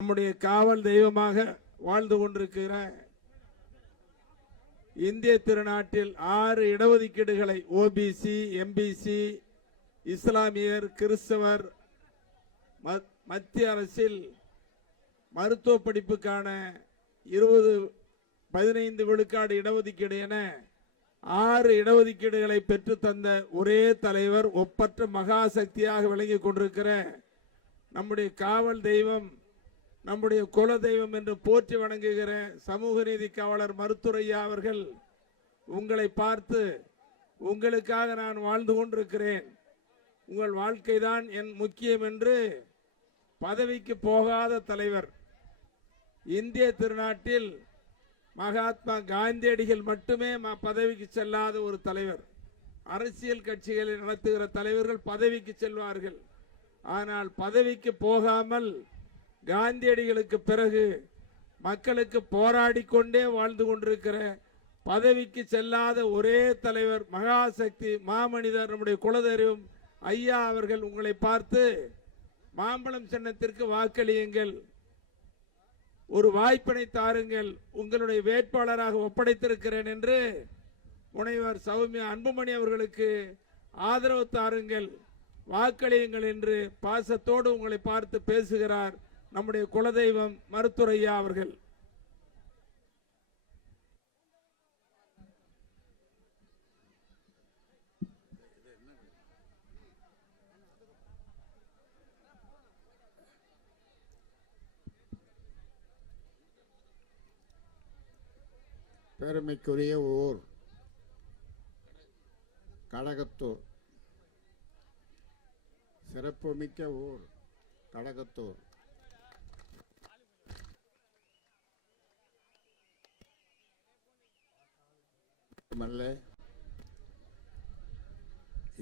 நம்முடைய காவல் தெய்வமாக வாழ்ந்து கொண்டிருக்கிற இந்திய திருநாட்டில் 6 இடஒதுக்கீடுகளை ஓபிசி, எம்பிசி, இஸ்லாமியர், கிறிஸ்தவர், மத்திய அரசில் மருத்துவ படிப்புக்கான 15 விழுக்காடு இடஒதுக்கீடு என 6 இடஒதுக்கீடுகளை பெற்று தந்த ஒரே தலைவர், ஒப்பற்ற மகா சக்தியாக விளங்கிக் கொண்டிருக்கிற நம்முடைய காவல் தெய்வம், நம்முடைய குல தெய்வம் என்று போற்றி வணங்குகிற சமூக நீதி காவலர் மருத்துவரையா அவர்கள் உங்களை பார்த்து, உங்களுக்காக நான் வாழ்ந்து கொண்டிருக்கிறேன், உங்கள் வாழ்க்கைதான் என் முக்கியம் என்று பதவிக்கு போகாத தலைவர். இந்திய திருநாட்டில் மகாத்மா காந்தியடிகள் மட்டுமே பதவிக்கு செல்லாத ஒரு தலைவர். அரசியல் கட்சிகளை நடத்துகிற தலைவர்கள் பதவிக்கு செல்வார்கள். ஆனால் பதவிக்கு போகாமல் காந்தியடிகளுக்கு பிறகு மக்களுக்கு போராடி கொண்டே வாழ்ந்து கொண்டிருக்கிற, பதவிக்கு செல்லாத ஒரே தலைவர், மகாசக்தி, மாமனிதர், நம்முடைய குலதெய்வம் ஐயா அவர்கள் உங்களை பார்த்து, மாம்பழம் சின்னத்திற்கு வாக்களியுங்கள், ஒரு வாய்ப்பினை தாருங்கள், உங்களுடைய வேட்பாளராக ஒப்படைத்திருக்கிறேன் என்று முனைவர் சௌமியா அன்புமணி அவர்களுக்கு ஆதரவு தாருங்கள், வாக்களியுங்கள் என்று பாசத்தோடு உங்களை பார்த்து பேசுகிறார் நம்முடைய குலதெய்வம் மருத்துவரையா அவர்கள். பெருமைக்குரிய ஊர் கடகத்தூர், சிறப்புமிக்க ஊர் கடகத்தூர்.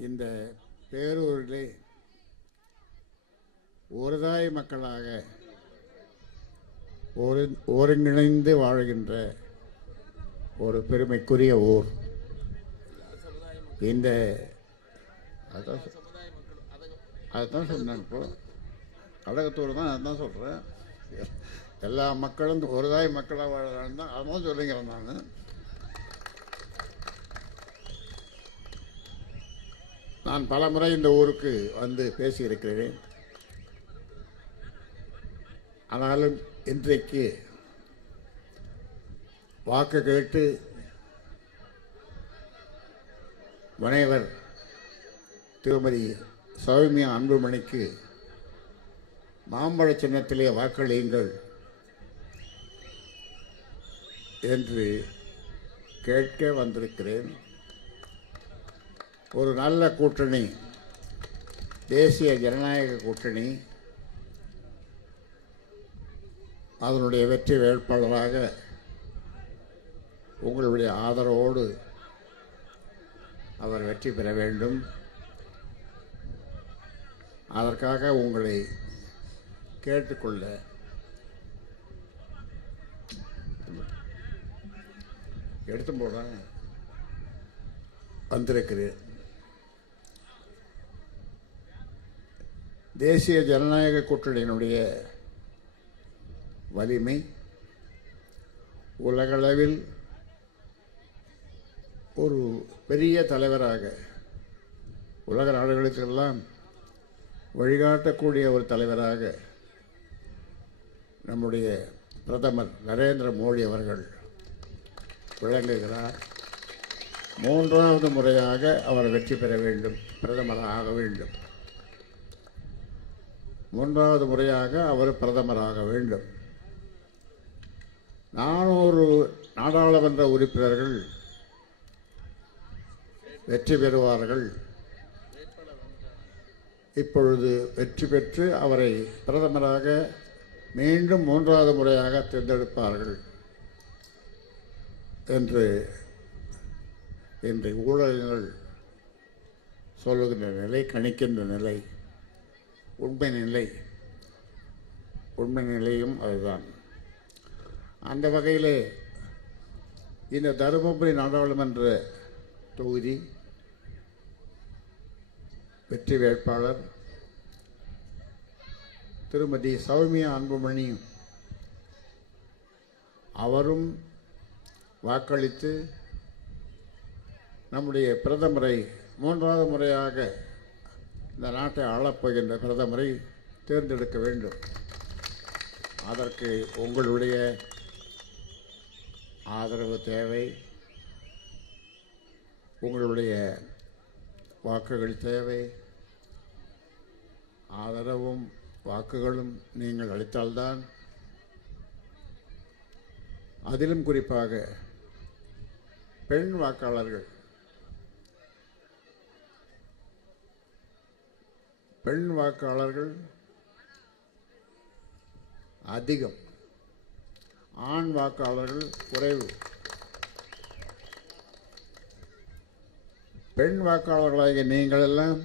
இந்த பேரூரிலே ஒருதாய் மக்களாக ஒருங்கிணைந்து வாழ்கின்ற ஒரு பெருமைக்குரிய ஊர். இந்த அதுதான் சொன்னேன், இப்போ கடகத்தூர் தான், அதுதான் சொல்கிறேன். எல்லா மக்களும் ஒருதாய் மக்களாக வாழறான்னு தான் அதான் சொல்லுங்கிறேன். நான் பல முறை இந்த ஊருக்கு வந்து பேசியிருக்கிறேன். ஆனாலும் இன்றைக்கு வாக்கு கேட்டு முனைவர் திருமதி சௌமியா அன்புமணிக்கு மாம்பழ சின்னத்திலே வாக்களியுங்கள் என்று கேட்க வந்திருக்கிறேன். ஒரு நல்ல கூட்டணி, தேசிய ஜனநாயக கூட்டணி, அதனுடைய வெற்றி வேட்பாளராக உங்களுடைய ஆதரவோடு அவர் வெற்றி பெற வேண்டும். அதற்காக உங்களை கேட்டுக்கொள்ள எடுத்து போட வந்திருக்கிறேன். தேசிய ஜனநாயக கூட்டணியினுடைய வலிமை உலகளவில் ஒரு பெரிய தலைவராக, உலக நாடுகளுக்கெல்லாம் வழிகாட்டக்கூடிய ஒரு தலைவராக நம்முடைய பிரதமர் நரேந்திர மோடி அவர்கள் விளங்குகிறார். 3வது முறையாக அவர் வெற்றி பெற வேண்டும், பிரதமராக வேண்டும். 3வது முறையாக அவர் பிரதமராக வேண்டும். 400 நாடாளுமன்ற உறுப்பினர்கள் வெற்றி பெறுவார்கள். இப்பொழுது வெற்றி பெற்று அவரை பிரதமராக மீண்டும் 3வது முறையாக தேர்ந்தெடுப்பார்கள் என்று இன்றைய ஊடகங்கள் சொல்லுகின்ற நிலை, கணிக்கின்ற நிலை, உண்மை நிலையும் அதுதான். அந்த வகையிலே இந்த தருமபுரி நாடாளுமன்ற தொகுதி வெற்றி வேட்பாளர் திருமதி சௌமியா அன்புமணி அவரும் வாக்களித்து நம்முடைய பிரதமரை மூன்றாவது முறையாக இந்த நாட்டை ஆளப்போகின்ற பிரதமரை தேர்ந்தெடுக்க வேண்டும். அதற்கு உங்களுடைய ஆதரவு தேவை, உங்களுடைய வாக்குகள் தேவை. ஆதரவும் வாக்குகளும் நீங்கள் அளித்தால்தான், அதிலும் குறிப்பாக பெண் வாக்காளர்கள் அதிகம், ஆண் வாக்காளர்கள் குறைவு. பெண் வாக்காளர்களாகிய நீங்கள் எல்லாம்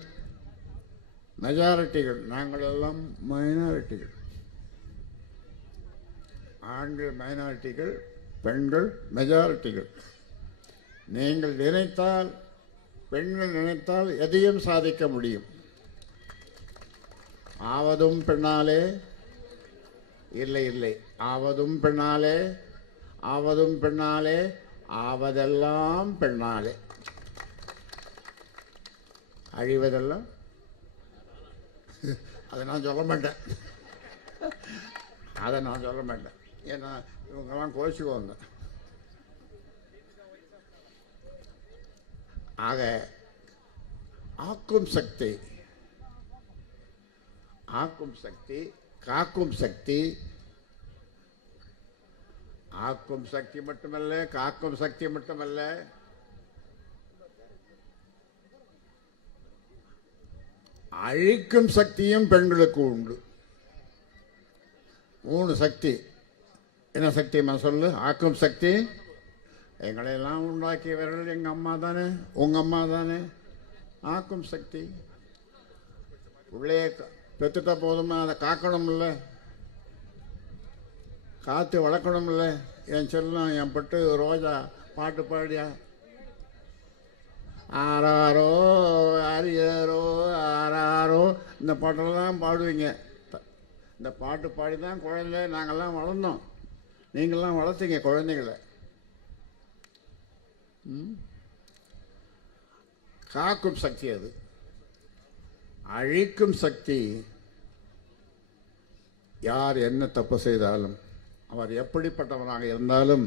மெஜாரிட்டிகள், நாங்கள் எல்லாம் மைனாரிட்டிகள். ஆண்கள் மைனாரிட்டிகள், பெண்கள் மெஜாரிட்டிகள். நீங்கள் நினைத்தால், பெண்கள் நினைத்தால் எதையும் சாதிக்க முடியும். ஆவதும் பெண்ணாலே, இல்லை ஆவதும் பெண்ணாலே, ஆவதும் பெண்ணாலே, ஆவதெல்லாம் பெண்ணாலே, அழிவதெல்லாம் அதை நான் சொல்ல மாட்டேன். ஏன்னா இவங்கெல்லாம் கோச்சுக்குவாங்க. ஆக ஆக்கும் சக்தி, காக்கும் சக்தி, ஆக்கும் சக்தி மட்டுமல்ல, காக்கும் சக்தி மட்டுமல்ல, அழிக்கும் சக்தியும் பெண்களுக்கு உண்டு. 3 சக்தி. என்ன சக்தி சொல்லு? ஆக்கும் சக்தி. எங்களையெல்லாம் உண்டாக்கியவர்கள் எங்கள் அம்மா தானே, உங்கள் அம்மா தானே. ஆக்கும் சக்தி. உள்ளே பெற்றுட்ட போதுமா அதை காக்கணும்ல, காத்து வளர்க்கணும்ல. என் செல்லம், என் பட்டு ரோஜா பாட்டு பாடியா, ஆராரோ அரியரோ ஆராரோ, இந்த பாட்டெல்லாம் பாடுவீங்க. இந்த பாட்டு பாடி தான் குழந்தை நாங்கள்லாம் வளர்ந்தோம். நீங்கள்லாம் வளர்த்தீங்க குழந்தைகளை. காக்கும் சக்தி அது. அழிக்கும் சக்தி, யார் என்ன தப்பு செய்தாலும், அவர் எப்படிப்பட்டவராக இருந்தாலும்,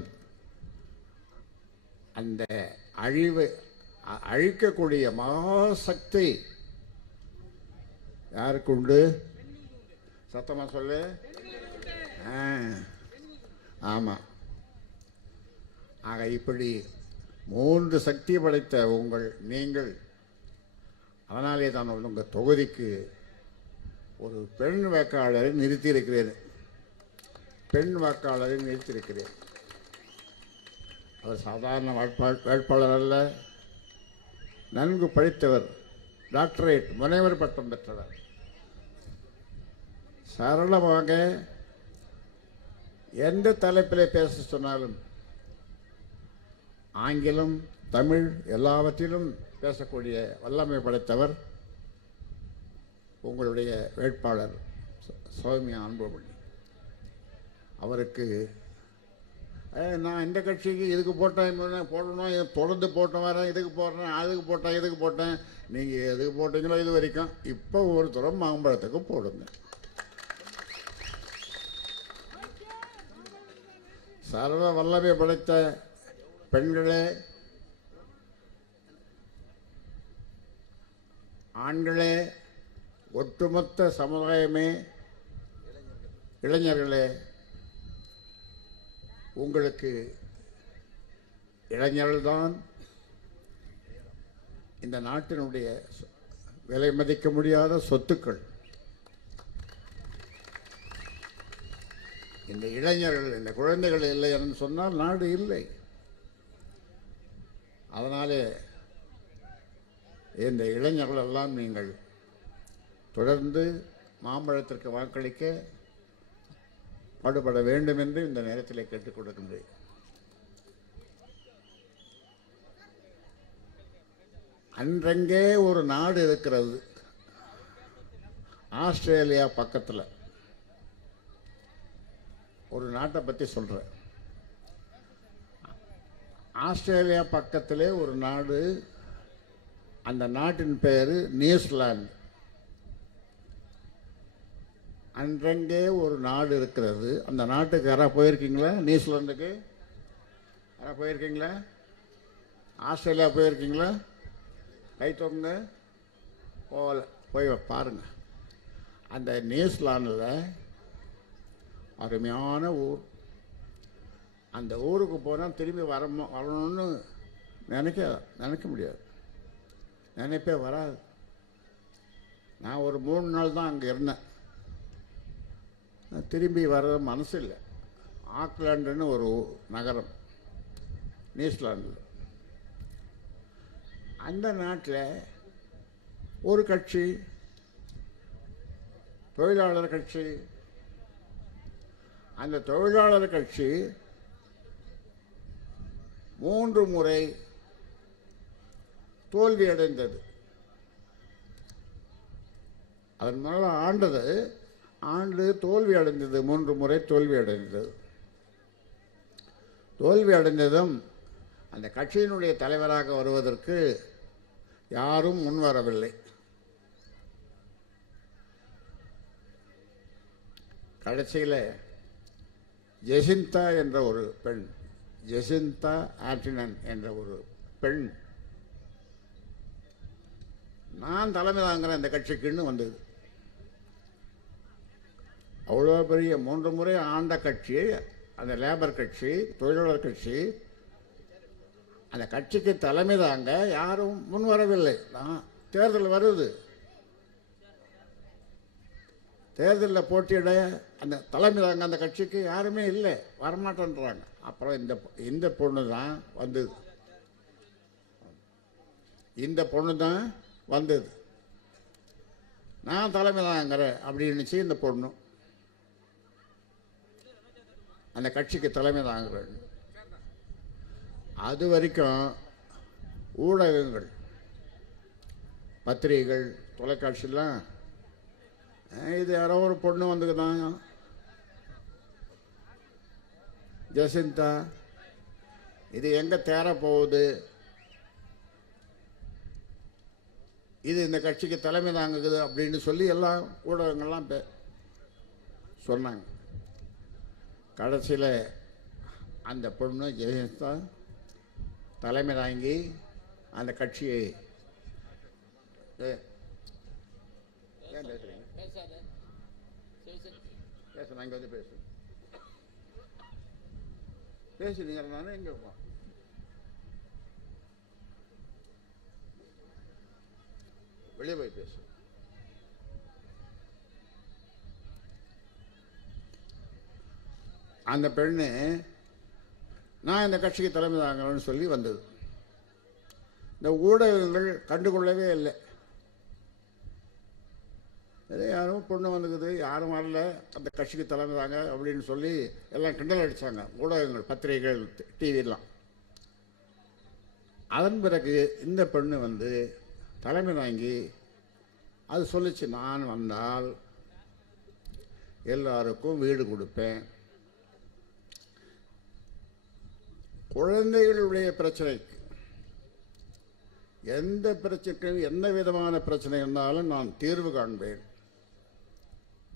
அந்த அழிவை அழிக்கக்கூடிய மகாசக்தி யாருக்கு உண்டு? சத்தமா சொல்லு. ஆமா. ஆக இப்படி 3 சக்தி படைத்த நீங்கள், அதனாலே தான் உங்கள் தொகுதிக்கு ஒரு பெண் வாக்காளரை நிறுத்தியிருக்கிறேன். அவர் சாதாரண வேட்பாளர் அல்ல, நன்கு படித்தவர், டாக்டரேட் முனைவர் பட்டம் பெற்றவர். சரளமாக எந்த தலைப்பிலே பேச சொன்னாலும், ஆங்கிலம் தமிழ் எல்லாவற்றிலும் பேசக்கூடிய வல்லமை படைத்தவர் உங்களுடைய வேட்பாளர் சௌமியா அன்புமணி. அவருக்கு நான் இந்த கட்சிக்கு இதுக்கு போட்டேன் போடணும், தொடர்ந்து போட்டேன், வரேன், இதுக்கு போடுறேன், இதுக்கு போட்டேன். நீங்கள் எதுக்கு போட்டீங்களோ இது வரைக்கும், இப்போ ஒரு தரம் மாம்பழத்துக்கு போடுங்க. சர்வ வல்லமை படைத்த பெண்களே, ஆண்களே, ஒட்டுமொத்த சமுதாயமே, இளைஞர்களே, உங்களுக்கு இளைஞர்கள்தான் இந்த நாட்டினுடைய விலை மதிக்க முடியாத சொத்துக்கள். இந்த இளைஞர்கள், இந்த குழந்தைகள் இல்லை என்று சொன்னால் நாடு இல்லை. அதனாலே இந்த இளைஞர்கள் எல்லாம் நீங்கள் தொடர்ந்து மாம்பழத்திற்கு வாக்களிக்க பாடுபட வேண்டும் என்று இந்த நேரத்தில் கேட்டுக் கொடுக்கின்றேன். அன்றங்கே ஒரு நாடு இருக்கிறது, ஆஸ்திரேலியா பக்கத்தில். ஒரு நாட்டை பற்றி சொல்கிறேன். ஆஸ்திரேலியா பக்கத்திலே ஒரு நாடு, அந்த நாட்டின் பெயர் நியூசிலாந்து. அன்றங்கே ஒரு நாடு இருக்கிறது. அந்த நாட்டுக்கு யாராவது போயிருக்கீங்களா? நியூசிலாந்துக்கு யாராவது போயிருக்கீங்களா? ஆஸ்திரேலியா போயிருக்கீங்களா? கை தூக்குங்க. போகல. போய் பாருங்க. அந்த நியூசிலாந்தில் அருமையான ஊர். அந்த ஊருக்கு போனால் திரும்பி வரணும்னு நினைக்க முடியாது. நினைப்பே வராது. நான் ஒரு 3 நாள் தான் அங்கே இருந்தேன். திரும்பி வர மனசு இல்லை. ஆக்லாண்டுன்னு ஒரு நகரம் நியூசிலாண்டில். அந்த நாட்டில் ஒரு கட்சி, தொழிலாளர் கட்சி. அந்த தொழிலாளர் கட்சி 3 முறை தோல்வியடைந்தது. அதன் மேலே ஆண்டு தோல்வி அடைந்தது. 3 முறை தோல்வி அடைந்தது. தோல்வி அடைந்ததும் அந்த கட்சியினுடைய தலைவராக வருவதற்கு யாரும் முன்வரவில்லை. கடைசியில் ஜெசிந்தா என்ற ஒரு பெண், ஜெசிந்தா ஆர்டினன் என்ற ஒரு பெண், நான் தலைமை தாங்கிறேன் இந்த கட்சிக்குன்னு வந்தது. அவ்வளோ பெரிய 3 முறை ஆண்ட கட்சி, அந்த லேபர் கட்சி, தொழிலாளர் கட்சி, அந்த கட்சிக்கு தலைமை தாங்க யாரும் முன் வரவில்லை. தேர்தல் வருது, தேர்தலில் போட்டியிட அந்த தலைமை தாங்க அந்த கட்சிக்கு யாருமே இல்லை, வரமாட்டேன்றாங்க. அப்புறம் இந்த பொண்ணு தான் வந்தது. இந்த பொண்ணு தான் வந்தது. நான் தலைமை தாங்கிறேன் அப்படின்னுச்சு இந்த பொண்ணு. அந்த கட்சிக்கு தலைமை தாங்கிறேன். அது வரைக்கும் ஊடகங்கள், பத்திரிகைகள், தொலைக்காட்சியெல்லாம் இது யாரோ ஒரு பொண்ணு வந்துக்குதான், ஜெசிந்தா, இது எங்கே தேர போகுது, இது இந்த கட்சிக்கு தலைமை தாங்குது அப்படின்னு சொல்லி எல்லாம் ஊடகங்கள்லாம் சொன்னாங்க. கடைசியில் அந்த பொண்ணு ஜெயலலிதா தலைமை தாங்கி அந்த கட்சியை பேச இங்கே வந்து பேசுனீங்க. நான் எங்கே வெளியே போய் பேசு. அந்த பெண்ணு நான் இந்த கட்சிக்கு தலைமை தாங்கன்னு சொல்லி வந்தது. இந்த ஊடகங்கள் கண்டுகொள்ளவே இல்லை. இதே யாரும் பொண்ணு வந்துக்குது, யாரும் வரல, அந்த கட்சிக்கு தலைமை தாங்க அப்படின்னு சொல்லி எல்லாம் கிண்டல் அடித்தாங்க ஊடகங்கள், பத்திரிகைகள், டிவிலாம். அதன் பிறகு இந்த பெண்ணு வந்து தலைமை தாங்கி அது சொல்லிச்சு, நான் வந்தால் எல்லாருக்கும் வீடு கொடுப்பேன், குழந்தைகளுடைய பிரச்சனைக்கு எந்த பிரச்சனைக்கும் என்ன விதமான பிரச்சனை இருந்தாலும் நான் தீர்வு காண்பேன்.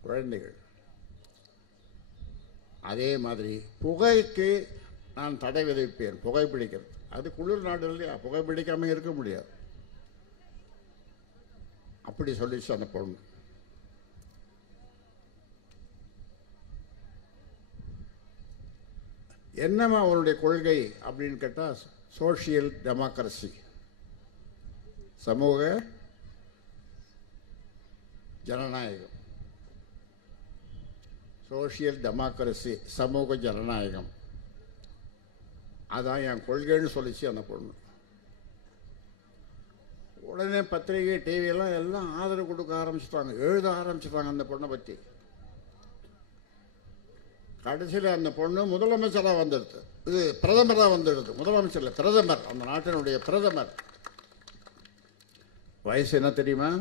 குழந்தைகள் அதே மாதிரி புகைக்கு நான் தடை விதிப்பேன். புகைப்பிடிக்கிறது அது குளிர் நாடு இல்லையா, புகைப்பிடிக்காமல் இருக்க முடியாது. அப்படி சொல்லிச்சு அந்த பொண்ணு. என்னம்மா அவருடைய கொள்கை அப்படின்னு கேட்டால் சோஷியல் டெமோக்ரஸி, சமூக ஜனநாயகம். சோஷியல் டெமோக்ரஸி, சமூக ஜனநாயகம், அதான் என் கொள்கைன்னு சொல்லிச்சு அந்த பொண்ணு. உடனே பத்திரிகை, டிவியெல்லாம் எல்லாம் ஆதரவு கொடுக்க ஆரம்பிச்சுட்டாங்க, எழுத ஆரம்பிச்சுட்டாங்க அந்த பொண்ணை பற்றி. கடைசியில் அந்த பொண்ணு முதலமைச்சராக வந்துடுது. இது பிரதமராக வந்துடுது. முதலமைச்சர் இல்லை, பிரதமர், அந்த நாட்டினுடைய பிரதமர். வயசு என்ன தெரியுமா?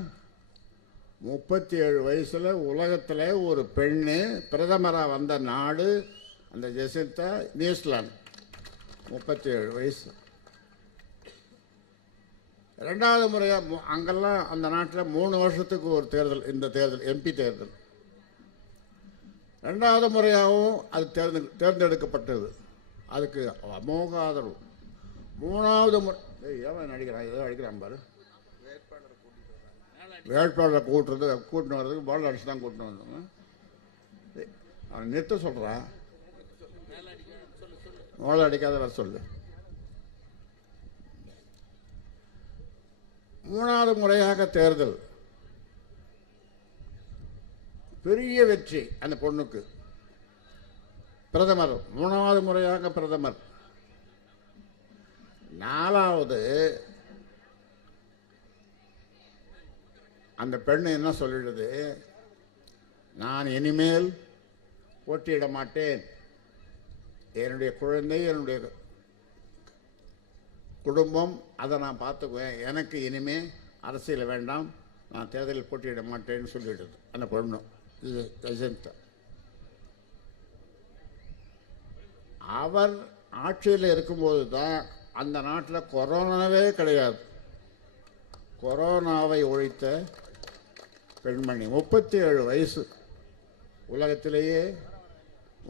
37 வயசில் உலகத்தில் ஒரு பெண்ணு பிரதமராக வந்த நாடு அந்த ஜெசிந்தா நியூசிலாந்து 37 வயசு. ரெண்டாவது முறையாக அங்கெல்லாம் அந்த நாட்டில் 3 வருஷத்துக்கு ஒரு தேர்தல், இந்த தேர்தல் எம்பி தேர்தல். ரெண்டாவது முறையாகவும் அது தேர்ந்தெடுக்கப்பட்டது. அதுக்கு அமோக ஆதரவு. மூணாவது முறை ஏன் நடிக்கிறான், ஏதோ அடிக்கிறான் பாரு. வேட்பாளரை கூட்டின்னு வர்றதுக்கு பால் அடிச்சு தான் கூட்டின்னு வந்தோம். அவன் நிறுத்த சொல்கிறான், மோளை அடிக்காத வர சொல்லு. மூணாவது முறையாக தேர்தல், பெரிய வெற்றி அந்த பொண்ணுக்கு. பிரதமர், மூணாவது முறையாக பிரதமர். நாலாவது அந்த பெண்ணு என்ன சொல்லிடுது, நான் இனிமேல் போட்டியிட மாட்டேன், என்னுடைய குழந்தை என்னுடைய குடும்பம் அதை நான் பார்த்துக்குவேன், எனக்கு இனிமே அரசியல் வேண்டாம், நான் தேர்தலில் போட்டியிட மாட்டேன்னு சொல்லிடுது அந்த பொண்ணு. இது ஜெசிந்தா. அவர் ஆட்சியில் இருக்கும்போது தான் அந்த நாட்டில் கொரோனாவே கிடையாது. கொரோனாவை ஒழித்த பெண்மணி. 37 வயசு. உலகத்திலேயே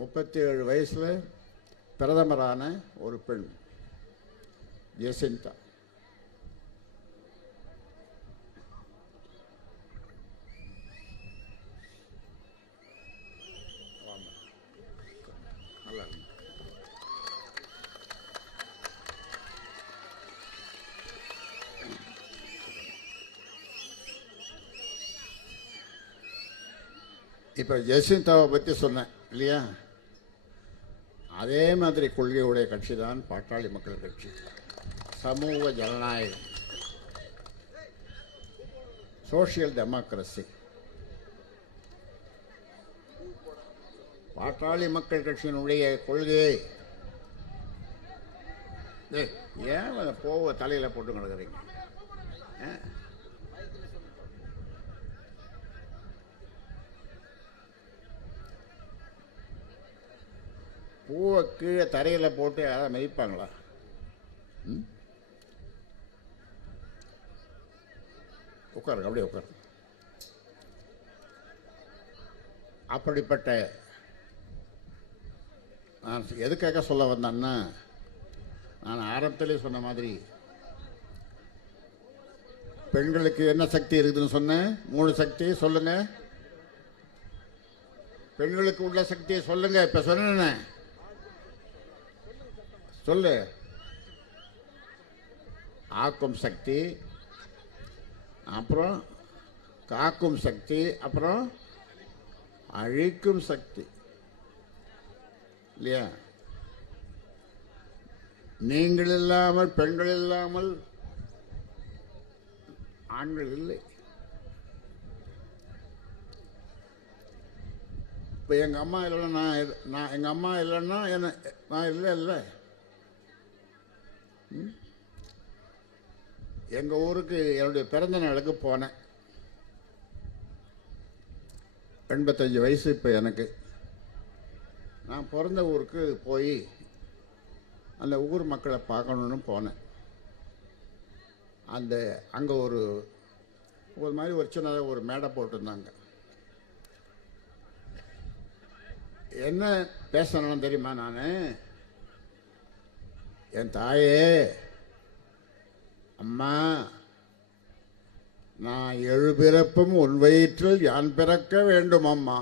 37 வயசில் பிரதமரான ஒரு பெண் ஜெசிந்தா. இப்போ ஜெசிந்தாவை பற்றி சொன்னேன் இல்லையா, அதே மாதிரி கொள்கையுடைய கட்சி தான் பாட்டாளி மக்கள் கட்சி. சமூக ஜனநாயகம், சோஷியல் டெமோக்ரஸி. பாட்டாளி மக்கள் கட்சியினுடைய கொள்கையை ஏன் போவ தலையில் போட்டு கிடக்குறீங்க? பூவை கீழே தரையில் போட்டு அதை மிதிப்பாங்களா? உட்காருங்க, அப்படியே உட்காருங்க. அப்படிப்பட்ட நான் எதுக்காக சொல்ல வந்தேன்னா, நான் ஆரம்பத்திலே சொன்ன மாதிரி பெண்களுக்கு என்ன சக்தி இருக்குதுன்னு சொன்னேன். 3 சக்தி சொல்லுங்க. பெண்களுக்கு உள்ள சக்தியை சொல்லுங்க. இப்ப சொன்னேன், சொல்லு. ஆக்கும் சக்தி, அப்புறம் காக்கும் சக்தி, அப்புறம் அழிக்கும் சக்தி இல்லையா? நீங்கள் இல்லாமல், பெண்கள் இல்லாமல் ஆண்கள் இல்லை. இப்போ எங்கள் அம்மா இல்லைன்னா நான் எங்கள் அம்மா இல்லைன்னா என்ன நான் இல்லை. எங்கள் ஊருக்கு என்னுடைய பிறந்த நாளுக்கு போனேன். 85 வயசு இப்போ எனக்கு. நான் பிறந்த ஊருக்கு போய் அந்த ஊர் மக்களை பார்க்கணுன்னு போனேன். அங்கே ஒரு மாதிரி ஒரு சின்னதாக ஒரு மேடை போட்டிருந்தாங்க. என்ன பேசணும் தெரியுமா? நான் என் தாயே, அம்மா, நான் 7 பிறப்பும் உன் வயிற்றில் யான் பிறக்க வேண்டும் அம்மா.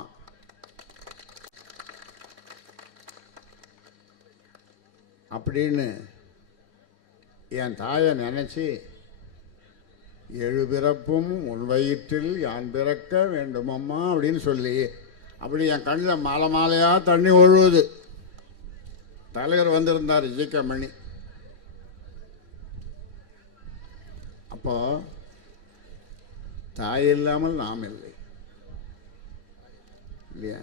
அப்படின்னு என் தாயை நினைச்சு 7 பிறப்பும் உன் வயிற்றில் யான் பிறக்க வேண்டும் அம்மா அப்படின்னு சொல்லி, அப்படி என் கண்ணில் மாலை மாலையாக தண்ணி ஒழுகுது. தலைவர் வந்திருந்தார் ஜி.கே. மணி. அப்போ தாய் இல்லாமல் நாம் இல்லை இல்லையா?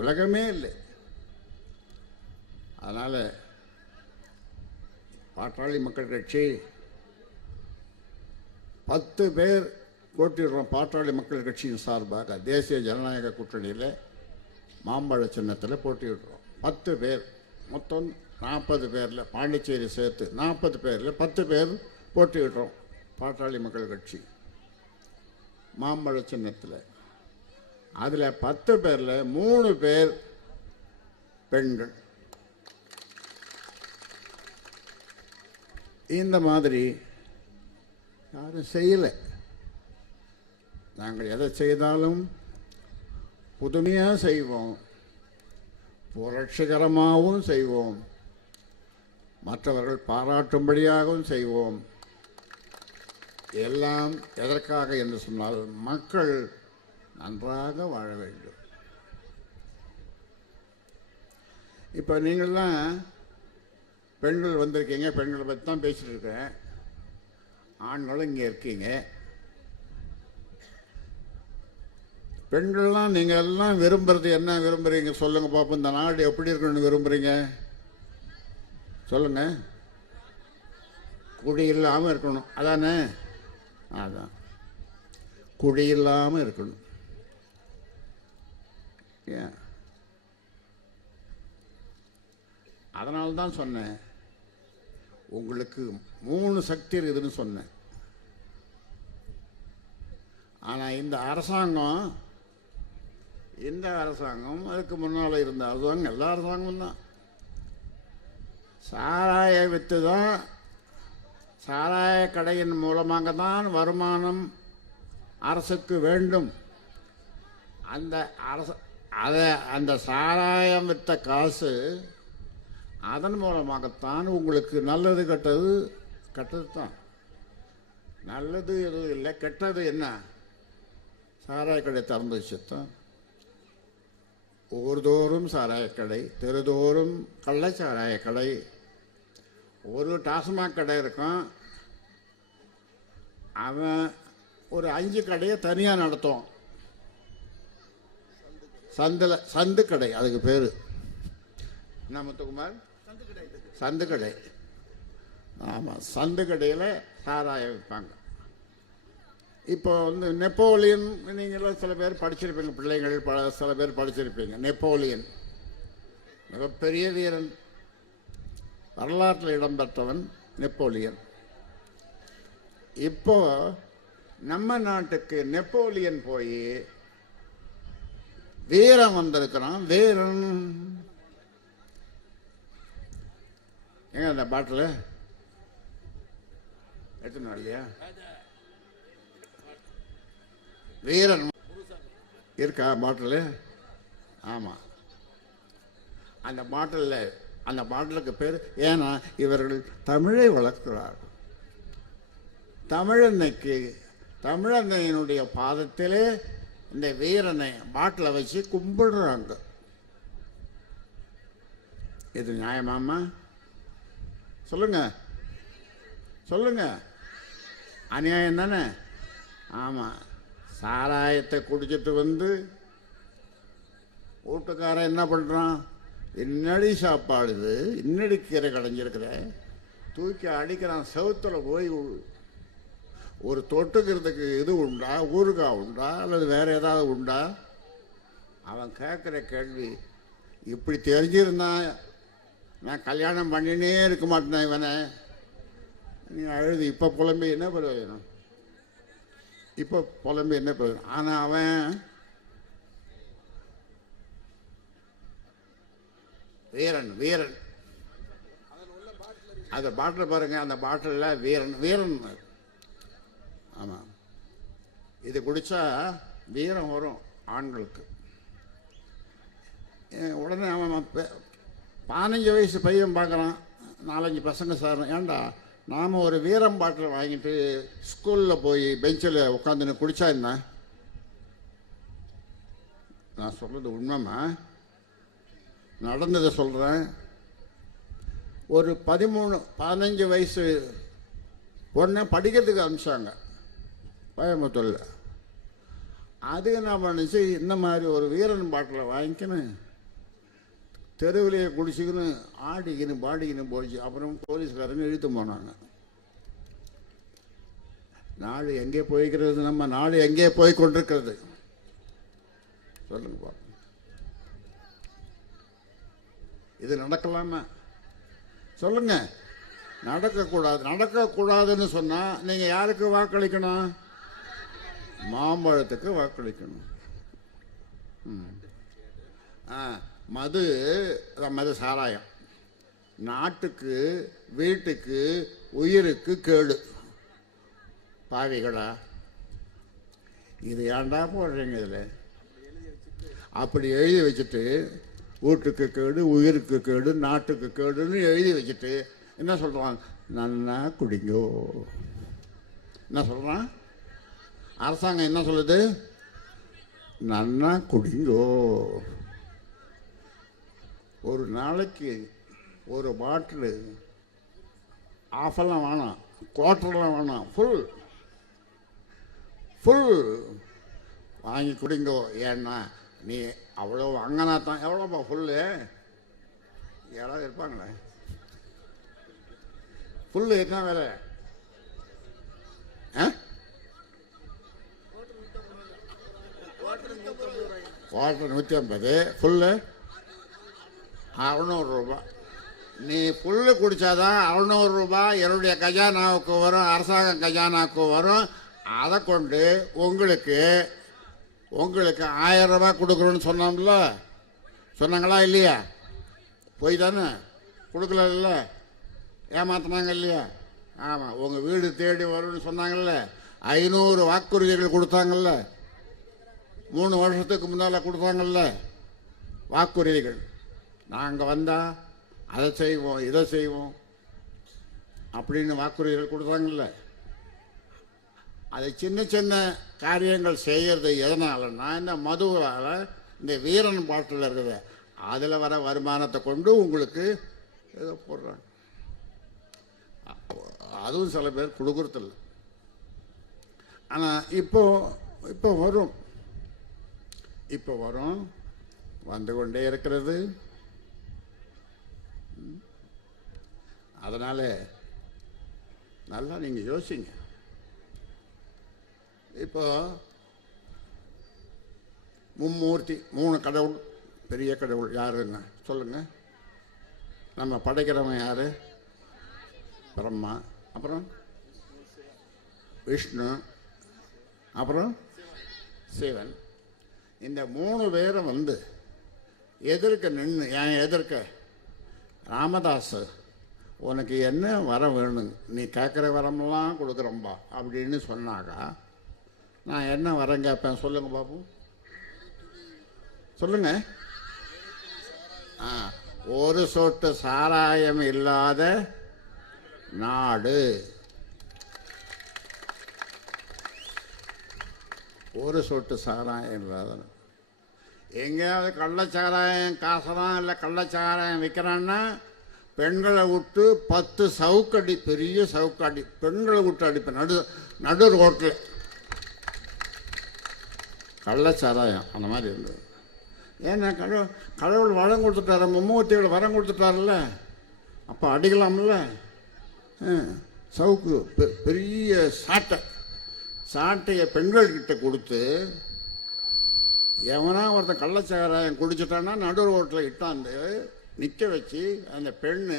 உலகமே இல்லை. அதனால் பாட்டாளி மக்கள் கட்சி 10 பேர் போட்டிடுறோம். பாட்டாளி மக்கள் கட்சியின் சார்பாக தேசிய ஜனநாயக கூட்டணியில் மாம்பழ சின்னத்தில் போட்டியிடுறோம். 10 பேர், மொத்தம் 40 பேரில் பாண்டிச்சேரி சேர்த்து 40 பேரில் 10 பேர் போட்டியிடுறோம். பாட்டாளி மக்கள் கட்சி மாம்பழ சின்னத்தில். அதில் 10 பேரில் 3 பேர் பெண்கள். இந்த மாதிரி யாரும் செய்யலை. நாங்கள் எதை செய்தாலும் புதுமையாக செய்வோம், புரட்சிகரமாகவும் செய்வோம், மற்றவர்கள் பாராட்டும்படியாகவும் செய்வோம். எல்லாம் எதற்காக என்று சொன்னால் மக்கள் நன்றாக வாழ வேண்டும். இப்போ நீங்கள்லாம் பெண்கள் வந்திருக்கீங்க, பெண்களை பற்றி தான் பேசிட்டு இருக்கேன். ஆண்களும் இங்கே இருக்கீங்க. பெண்கள்லாம் நீங்கள் எல்லாம் விரும்புறது என்ன விரும்புகிறீங்க சொல்லுங்கள் பார்ப்போம். இந்த நாடு எப்படி இருக்கணும்னு விரும்புகிறீங்க சொல்லுங்கள். குடி இல்லாமல் இருக்கணும், அதானே? அதான், குடி இல்லாமல் இருக்கணும். ஏன்? அதனால தான் சொன்னேன் உங்களுக்கு 3 சக்தி இருக்குதுன்னு சொன்னேன். ஆனால் இந்த அரசாங்கம் அதுக்கு முன்னால் இருந்த அரசாங்கம் எல்லா அரசாங்கமும் தான் சாராய வித்து தான், சாராய கடையின் மூலமாக தான் வருமானம் அரசுக்கு வேண்டும். அந்த சாராயம் வித்த காசு அதன் மூலமாகத்தான் உங்களுக்கு நல்லது கெட்டது தான். நல்லது எதுவும் இல்லை, கெட்டது என்ன? சாராய கடை திறந்து வச்சுத்தான். ஊர்தோறும் சாராயக்கடை, தெருதோறும் கள்ள சாராய கடை. ஒரு டாஸ்மாக் கடை இருக்கும், அவன் ஒரு 5 கடையை தனியாக நடத்துவான். சந்து கடை அதுக்கு பேர் என்ன முத்துக்குமார்? சந்து கடை. ஆமாம், சந்து கடையில் சாராயம் விற்பாங்க. இப்போ நெப்போலியன் நீங்களும் சில பேர் படிச்சிருப்பீங்க, பிள்ளைங்கள் சில பேர் படிச்சிருப்பீங்க. நெப்போலியன் மிகப்பெரிய வீரன், வரலாற்றில் இடம்பெற்றவன் நெப்போலியன். இப்போ நம்ம நாட்டுக்கு நெப்போலியன் போய் வீரன் வந்திருக்கிறான். வீரன் ஏங்க அந்த பாட்டில் எடுத்துனா இல்லையா? வீரன் இருக்கா பாட்டில்? ஆமாம், அந்த பாட்டிலுக்கு பேர். ஏன்னா இவர்கள் தமிழை வளர்க்கிறார்கள். தமிழன்னையினுடைய பாதத்திலே இந்த வீரனை பாட்டில் வச்சு கும்பிடுறாங்க. இது நியாயமாமா? சொல்லுங்க. அநியாயம் தானே? ஆமாம். சாராயத்தை குடிச்சிட்டு வந்து வீட்டுக்காரன் என்ன பண்ணுறான்? இன்னடி சாப்பாடுது, இன்னடி கீரை கடைஞ்சிருக்கிற தூக்கி அடிக்கிறான். செவுத்துல போய் ஒரு தொட்டுக்கிறதுக்கு இது உண்டா, ஊறுகாய் உண்டா, அல்லது வேற ஏதாவது உண்டா? அவன் கேட்குற கேள்வி இப்படி தெரிஞ்சிருந்தான் நான் கல்யாணம் பண்ணினே இருக்க மாட்டேன் இவனை. நீ அழுது இப்போ புலம்பி என்ன பிரயோஜனம்? ஆனால் அவன் வீரன். அந்த பாட்டில் பாருங்க, அந்த பாட்டிலில் வீரன். ஆமாம், இது குடித்தா வீரம் வரும் ஆண்களுக்கு. உடனே அவன் 15 வயசு பையன் பார்க்குறான், 4-5 பசங்க சார், ஏன்டா நாம் ஒரு வீரம் பாட்டில் வாங்கிட்டு ஸ்கூலில் போய் பெஞ்சில் உட்காந்துன்னு குடித்தா என்ன? நான் சொல்கிறது உண்மைமா, நடந்ததை சொல்கிறேன். ஒரு 13-15 வயசு பொண்ணை படிக்கிறதுக்கு அனுப்பிச்சாங்க கோயம்புத்தூரில். அது என்ன பண்ணுச்சு, இந்த மாதிரி ஒரு வீரன் பாட்டில் வாங்கிக்கணும் தெருவிலேயே குடிச்சிக்கின்னு ஆடிக்கின்னு பாடிக்கின்னு போச்சு. அப்புறம் போலீஸ்காரங்க இழுத்து போனாங்க. நாடு எங்கே போய்க்கிறது? நம்ம நாடு எங்கே போய் கொண்டிருக்கிறது? சொல்லுங்க பாப்போம். இது நடக்கலாமா சொல்லுங்க? நடக்கக்கூடாது. நடக்கக்கூடாதுன்னு சொன்னா நீங்க யாருக்கு வாக்களிக்கணும்? மாம்பழத்துக்கு வாக்களிக்கணும். மது மது சாராயம் நாட்டுக்கு, வீட்டுக்கு, உயிருக்கு கேடு. பாவிகளா, இது ஏன்டா போடுறீங்க? இதில் அப்படி எழுதி வச்சுட்டு வீட்டுக்கு கேடு, உயிருக்கு கேடு, நாட்டுக்கு கேடுன்னு எழுதி வச்சுட்டு என்ன சொல்கிறான்? நன்னா குடிங்கோ. என்ன சொல்கிறான்? அரசாங்கம் என்ன சொல்லுது? நன்னா குடிங்கோ. ஒரு நாளைக்கு ஒரு பாட்டிலு ஆஃபெல்லாம் வேணாம், குவார்டர்லாம் வேணாம், ஃபுல் வாங்கி குடிங்கோ. ஏன்னா நீ அவ்வளோ வாங்கினா தான். எவ்வளோப்பா ஃபுல்லு? யாராவது இருப்பாங்களே? ஃபுல்லு என்ன வேலை? குவார்டர் 150, ஃபுல்லு 600 ரூபா. நீ ஃபுல்லு குடித்தாதான் 600 ரூபா என்னுடைய கஜானாவுக்கு வரும், அரசாங்கம் கஜானாவுக்கு வரும். அதை கொண்டு உங்களுக்கு 1000 ரூபா கொடுக்குறோன்னு சொன்னோம்ல, சொன்னாங்களா இல்லையா? போய் தானே கொடுக்கல, ஏமாத்தினாங்க இல்லையா? ஆமாம். உங்கள் வீடு தேடி வரும்னு சொன்னாங்கல்ல, 500 வாக்குறுதிகள் கொடுத்தாங்கல்ல, 3 வருஷத்துக்கு முன்னால் கொடுத்தாங்கல்ல வாக்குறுதிகள். நாங்கள் வந்தால் அதை செய்வோம், இதை செய்வோம் அப்படின்னு வாக்குறுதிகள் கொடுத்தாங்கல்ல. அது சின்ன சின்ன காரியங்கள் செய்கிறது எதனாலன்னா, இந்த மதுவால், இந்த வீரன் பாட்டில் இருக்குது, அதில் வர வருமானத்தை கொண்டு உங்களுக்கு ஏதோ போடுறாங்க. அதுவும் சில பேர் கொடுக்குறதில்ல. ஆனால் இப்போ வரும், வந்து கொண்டே இருக்கிறது. அதனால் நல்லா நீங்கள் யோசிங்க. இப்போ மும்மூர்த்தி, 3 கடவுள், பெரிய கடவுள் யாருங்க சொல்லுங்க? நம்ம படைக்கிறவன் யாரு? பிரம்மா, அப்புறம் விஷ்ணு, அப்புறம் சிவன். இந்த 3 பேரும் வந்து எதிர்க்க நின்று, என் எதிர்க்க ராமதாஸ் உனக்கு என்ன வரம் வேணும், நீ கேட்குற வரமெல்லாம் கொடுக்குறோம்பா அப்படின்னு சொன்னாக்கா நான் என்ன வரம் கேட்பேன் சொல்லுங்க பாப்போம், சொல்லுங்க. ஒரு சொட்டு சாராயம் இல்லாத நாடு, ஒரு சொட்டு சாராயம் இல்லாத. எங்கேயாவது கள்ளச்சாராயம் காசுறான் இல்லை கள்ளச்சாராயம் விற்கிறான்னா பெண்களை விட்டு 10 சவுக்கடி, பெரிய சவுக்கடி பெண்களை விட்டு அடிப்பேன் நடு ரோட்டில். கள்ளச்சாராயம் அந்த மாதிரி இருந்தது. ஏன்னா கடவுள் வரம் கொடுத்துட்டாரு, மும்மூர்த்திகள் வரம் கொடுத்துட்டாருல்ல, அப்போ அடிக்கலாம்ல. சவுக்கு பெரிய சாட்டையை பெண்கள்கிட்ட கொடுத்து எவனா ஒருத்தன் கள்ளச்சாராயம் குடிச்சிட்டான்னா நடு ரோட்டில் இட்டாந்து நிற்க வச்சு அந்த பெண்ணு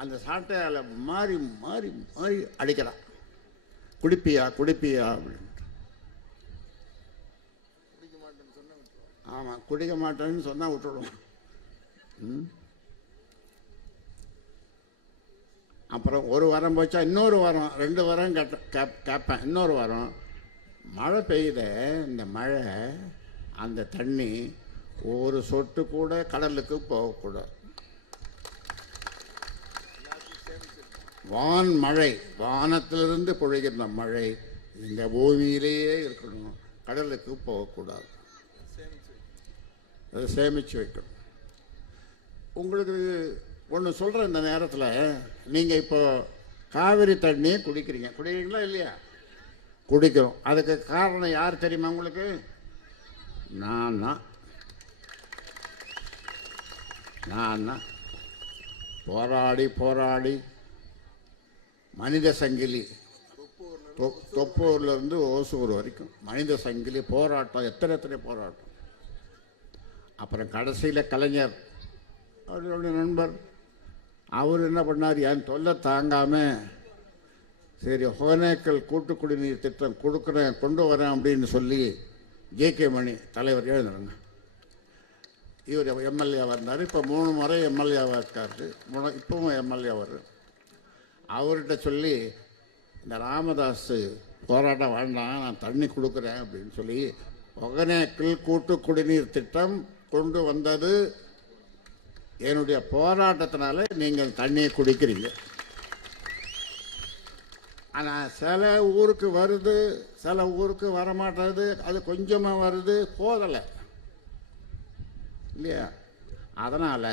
அந்த சாட்டையால் மாறி மாறி மாறி அடிக்கிறான். குடிப்பியா குடிப்பியா அப்படின்னு. ஆமாம், குடிக்க மாட்டேன்னு சொன்னால் விட்டுடுவோம். அப்புறம் ஒரு வாரம் போச்சா, இன்னொரு வாரம் 2 வாரம் கேட்பேன். இன்னொரு வாரம் மழை பெய்யுத, இந்த மழை அந்த தண்ணி ஒரு சொட்டு கூட கடலுக்கு போகக்கூடாது. மழை வானத்திலிருந்து பொழிகின்ற மழை இந்த பூமியிலேயே இருக்கணும், கடலுக்கு போகக்கூடாது. அதை சேமித்து வைக்கணும். உங்களுக்கு ஒன்று சொல்கிறேன், இந்த நேரத்தில் நீங்கள் இப்போ காவிரி தண்ணியை குடிக்கிறீங்களா இல்லையா? குடிக்கிறோம். அதுக்கு காரணம் யார் தெரியுமா உங்களுக்கு? நான் போராடி மனித சங்கிலி, தொப்பூர்லேருந்து ஓசூர் வரைக்கும் மனித சங்கிலி போராட்டம், எத்தனை போராட்டம். அப்புறம் கடைசியில் கலைஞர் அவருடைய நண்பர். அவர் என்ன பண்ணார், என் தொல்லை தாங்காமல் சரி ஒகேனக்கல் கூட்டு குடிநீர் திட்டம் கொடுக்குறேன் கொண்டு வரேன் அப்படின்னு சொல்லி ஜே.கே. மணி தலைவர் எழுதுறாங்க. இவர் எம்எல்ஏவாக இருந்தார். இப்போ 3 முறை எம்எல்ஏவாக இருக்காரு. இப்பவும் எம்எல்ஏ அவர். அவர்கிட்ட சொல்லி இந்த ராமதாஸ் போராட்டம் வேண்டாம், நான் தண்ணி கொடுக்குறேன் அப்படின்னு சொல்லி ஒகேனக்கல் கூட்டு குடிநீர் திட்டம் கொண்டு வந்தது என்னுடைய போராட்டத்தினால நீங்கள் தண்ணியை குடிக்கிறீங்க. ஆனால் சில ஊருக்கு வருது, சில ஊருக்கு வரமாட்டேது, அது கொஞ்சமாக வருது, போதலை இல்லையா? அதனால்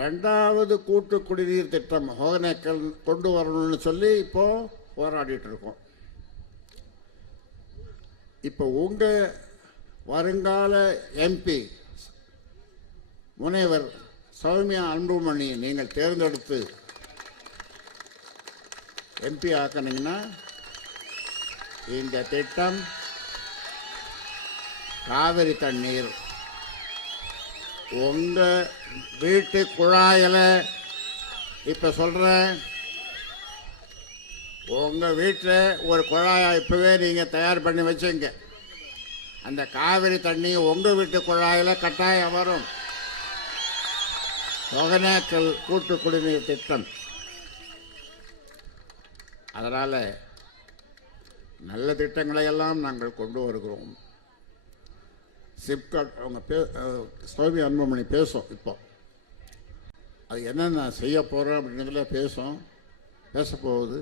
2வது கூட்டு குடிநீர் திட்டம் ஒகேனக்கல் கொண்டு வரணும்னு சொல்லி இப்போது போராடிட்டு இருக்கோம். இப்போ உங்கள் வருங்கால எம்பி முனைவர் சௌமியா அன்புமணி நீங்கள் தேர்ந்தெடுத்து எம்பி ஆக்கினீங்கன்னா இந்த திட்டம் காவிரி தண்ணீர் உங்கள் வீட்டு குழாயில், இப்போ சொல்கிறேன், உங்கள் வீட்டில் ஒரு குழாயை இப்போவே நீங்கள் தயார் பண்ணி வச்சுங்க. அந்த காவிரி தண்ணி உங்கள் வீட்டு குழாயில் கட்டாயம் வரும். ஒகேனக்கல் கூட்டு குடிநீர் திட்டம். அதனால் நல்ல திட்டங்களை எல்லாம் நாங்கள் கொண்டு வருகிறோம். சிப்காட் அவங்க சௌமியா அன்புமணி பேசும். இப்போ அது என்னென்ன செய்ய போகிறோம் அப்படின்றதுல பேசப்போகுது.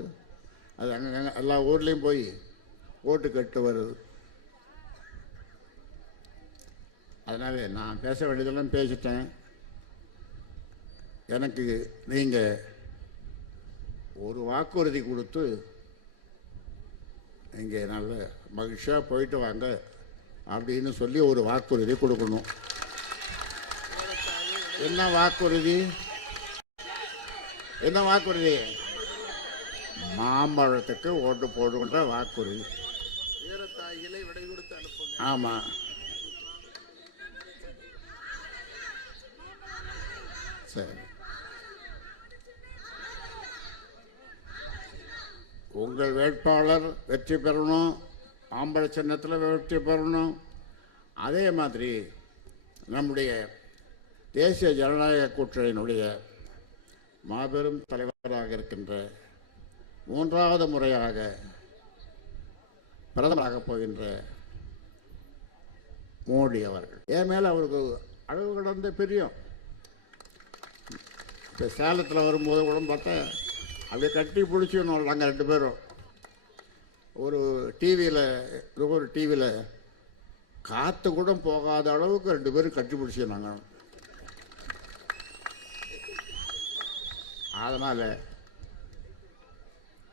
அது அங்கே எல்லா ஊர்லேயும் போய் ஓட்டு கேட்டு வருது. அதனால் நான் பேச வேண்டியதெல்லாம் பேசிட்டேன். எனக்கு நீங்கள் ஒரு வாக்குறுதி கொடுத்து இங்கே நல்ல மகிழ்ச்சியாக போயிட்டு வாங்க அப்படின்னு சொல்லி ஒரு வாக்குறுதி கொடுக்கணும். என்ன வாக்குறுதி? மாம்பழத்துக்கு ஓட்டு போடுகின்ற வாக்குறுதி. ஆமாம். சரி, உங்கள் வேட்பாளர் வெற்றி பெறணும், மாம்பழ சின்னத்தில் வெற்றி பெறணும். அதே மாதிரி நம்முடைய தேசிய ஜனநாயக கூட்டணியினுடைய மாபெரும் தலைவராக இருக்கின்ற 3வது முறையாக பிரதமராக போகின்ற மோடி அவர்கள், என் மேலே அவருக்கு அளவு கடந்த பிரியம். இப்போ சேலத்தில் வரும்போது கூட பார்த்தா அப்படியே கட்டி பிடிச்சிக்கணும். நாங்கள் 2 பேரும் ஒரு டிவியில் காற்று கூட போகாத அளவுக்கு 2 பேரும் கட்டி பிடிச்சிக்கணாங்க. அதனால்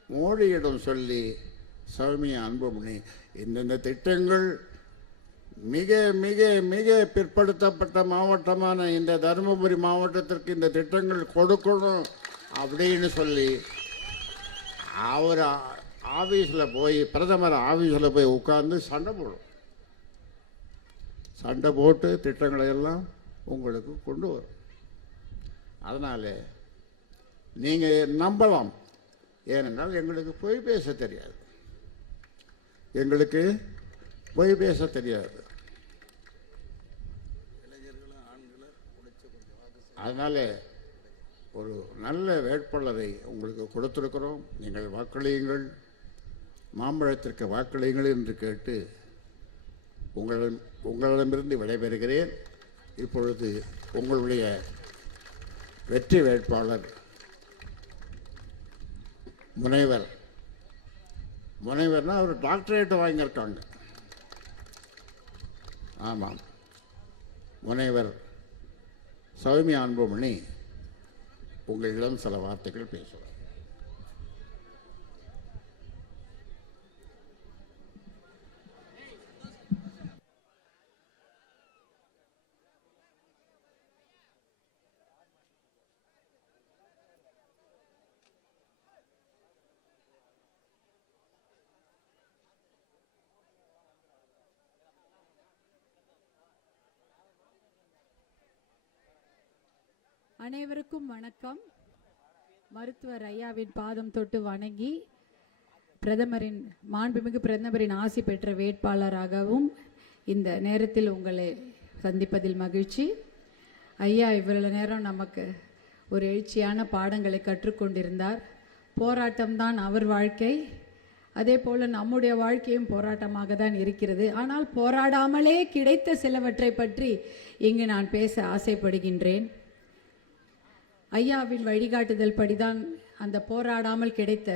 மோடியிடம் சொல்லி சௌமியா அன்புமணி இந்தந்த திட்டங்கள் மிக மிக மிக பிற்படுத்தப்பட்ட மாவட்டமான இந்த தருமபுரி மாவட்டத்திற்கு இந்த திட்டங்கள் கொடுக்கணும் அப்படின்னு சொல்லி அவர் ஆஃபீஸில் போய், பிரதமர் ஆஃபீஸில் போய் உட்கார்ந்து சண்டை போட்டு திட்டங்களை எல்லாம் உங்களுக்கு கொண்டு வரும். அதனால் நீங்கள் நம்பலாம். ஏனென்றால் எங்களுக்கு பொய் பேச தெரியாது. அதனால் ஒரு நல்ல வேட்பாளரை உங்களுக்கு கொடுத்திருக்கிறோம். நீங்கள் வாக்களியுங்கள், மாம்பழத்திற்கு வாக்களியுங்கள் என்று கேட்டு உங்களிடமிருந்து விடைபெறுகிறேன். இப்பொழுது உங்களுடைய வெற்றி வேட்பாளர் முனைவர்னா அவர் டாக்டரேட் வாங்கியிருக்காங்க. ஆமாம், முனைவர் சௌமியா அன்புமணி உங்களிடம் சில வார்த்தைகள் பேசுவார். அனைவருக்கும் வணக்கம். மருத்துவர் ஐயாவின் பாதம் தொட்டு வணங்கி மாண்புமிகு பிரதமரின் ஆசி பெற்ற வேட்பாளராகவும் இந்த நேரத்தில் உங்களை சந்திப்பதில் மகிழ்ச்சி. ஐயா இவ்வளவு நேரம் நமக்கு ஒரு எழுச்சியான பாடங்களை கற்றுக்கொண்டிருந்தார். போராட்டம்தான் அவர் வாழ்க்கை, அதே போல நம்முடைய வாழ்க்கையும் போராட்டமாக தான் இருக்கிறது. ஆனால் போராடாமலே கிடைத்த சிலவற்றை பற்றி இங்கு நான் பேச ஆசைப்படுகின்றேன். ஐயாவின் வழிகாட்டுதல் படிதான் அந்த போராடாமல் கிடைத்த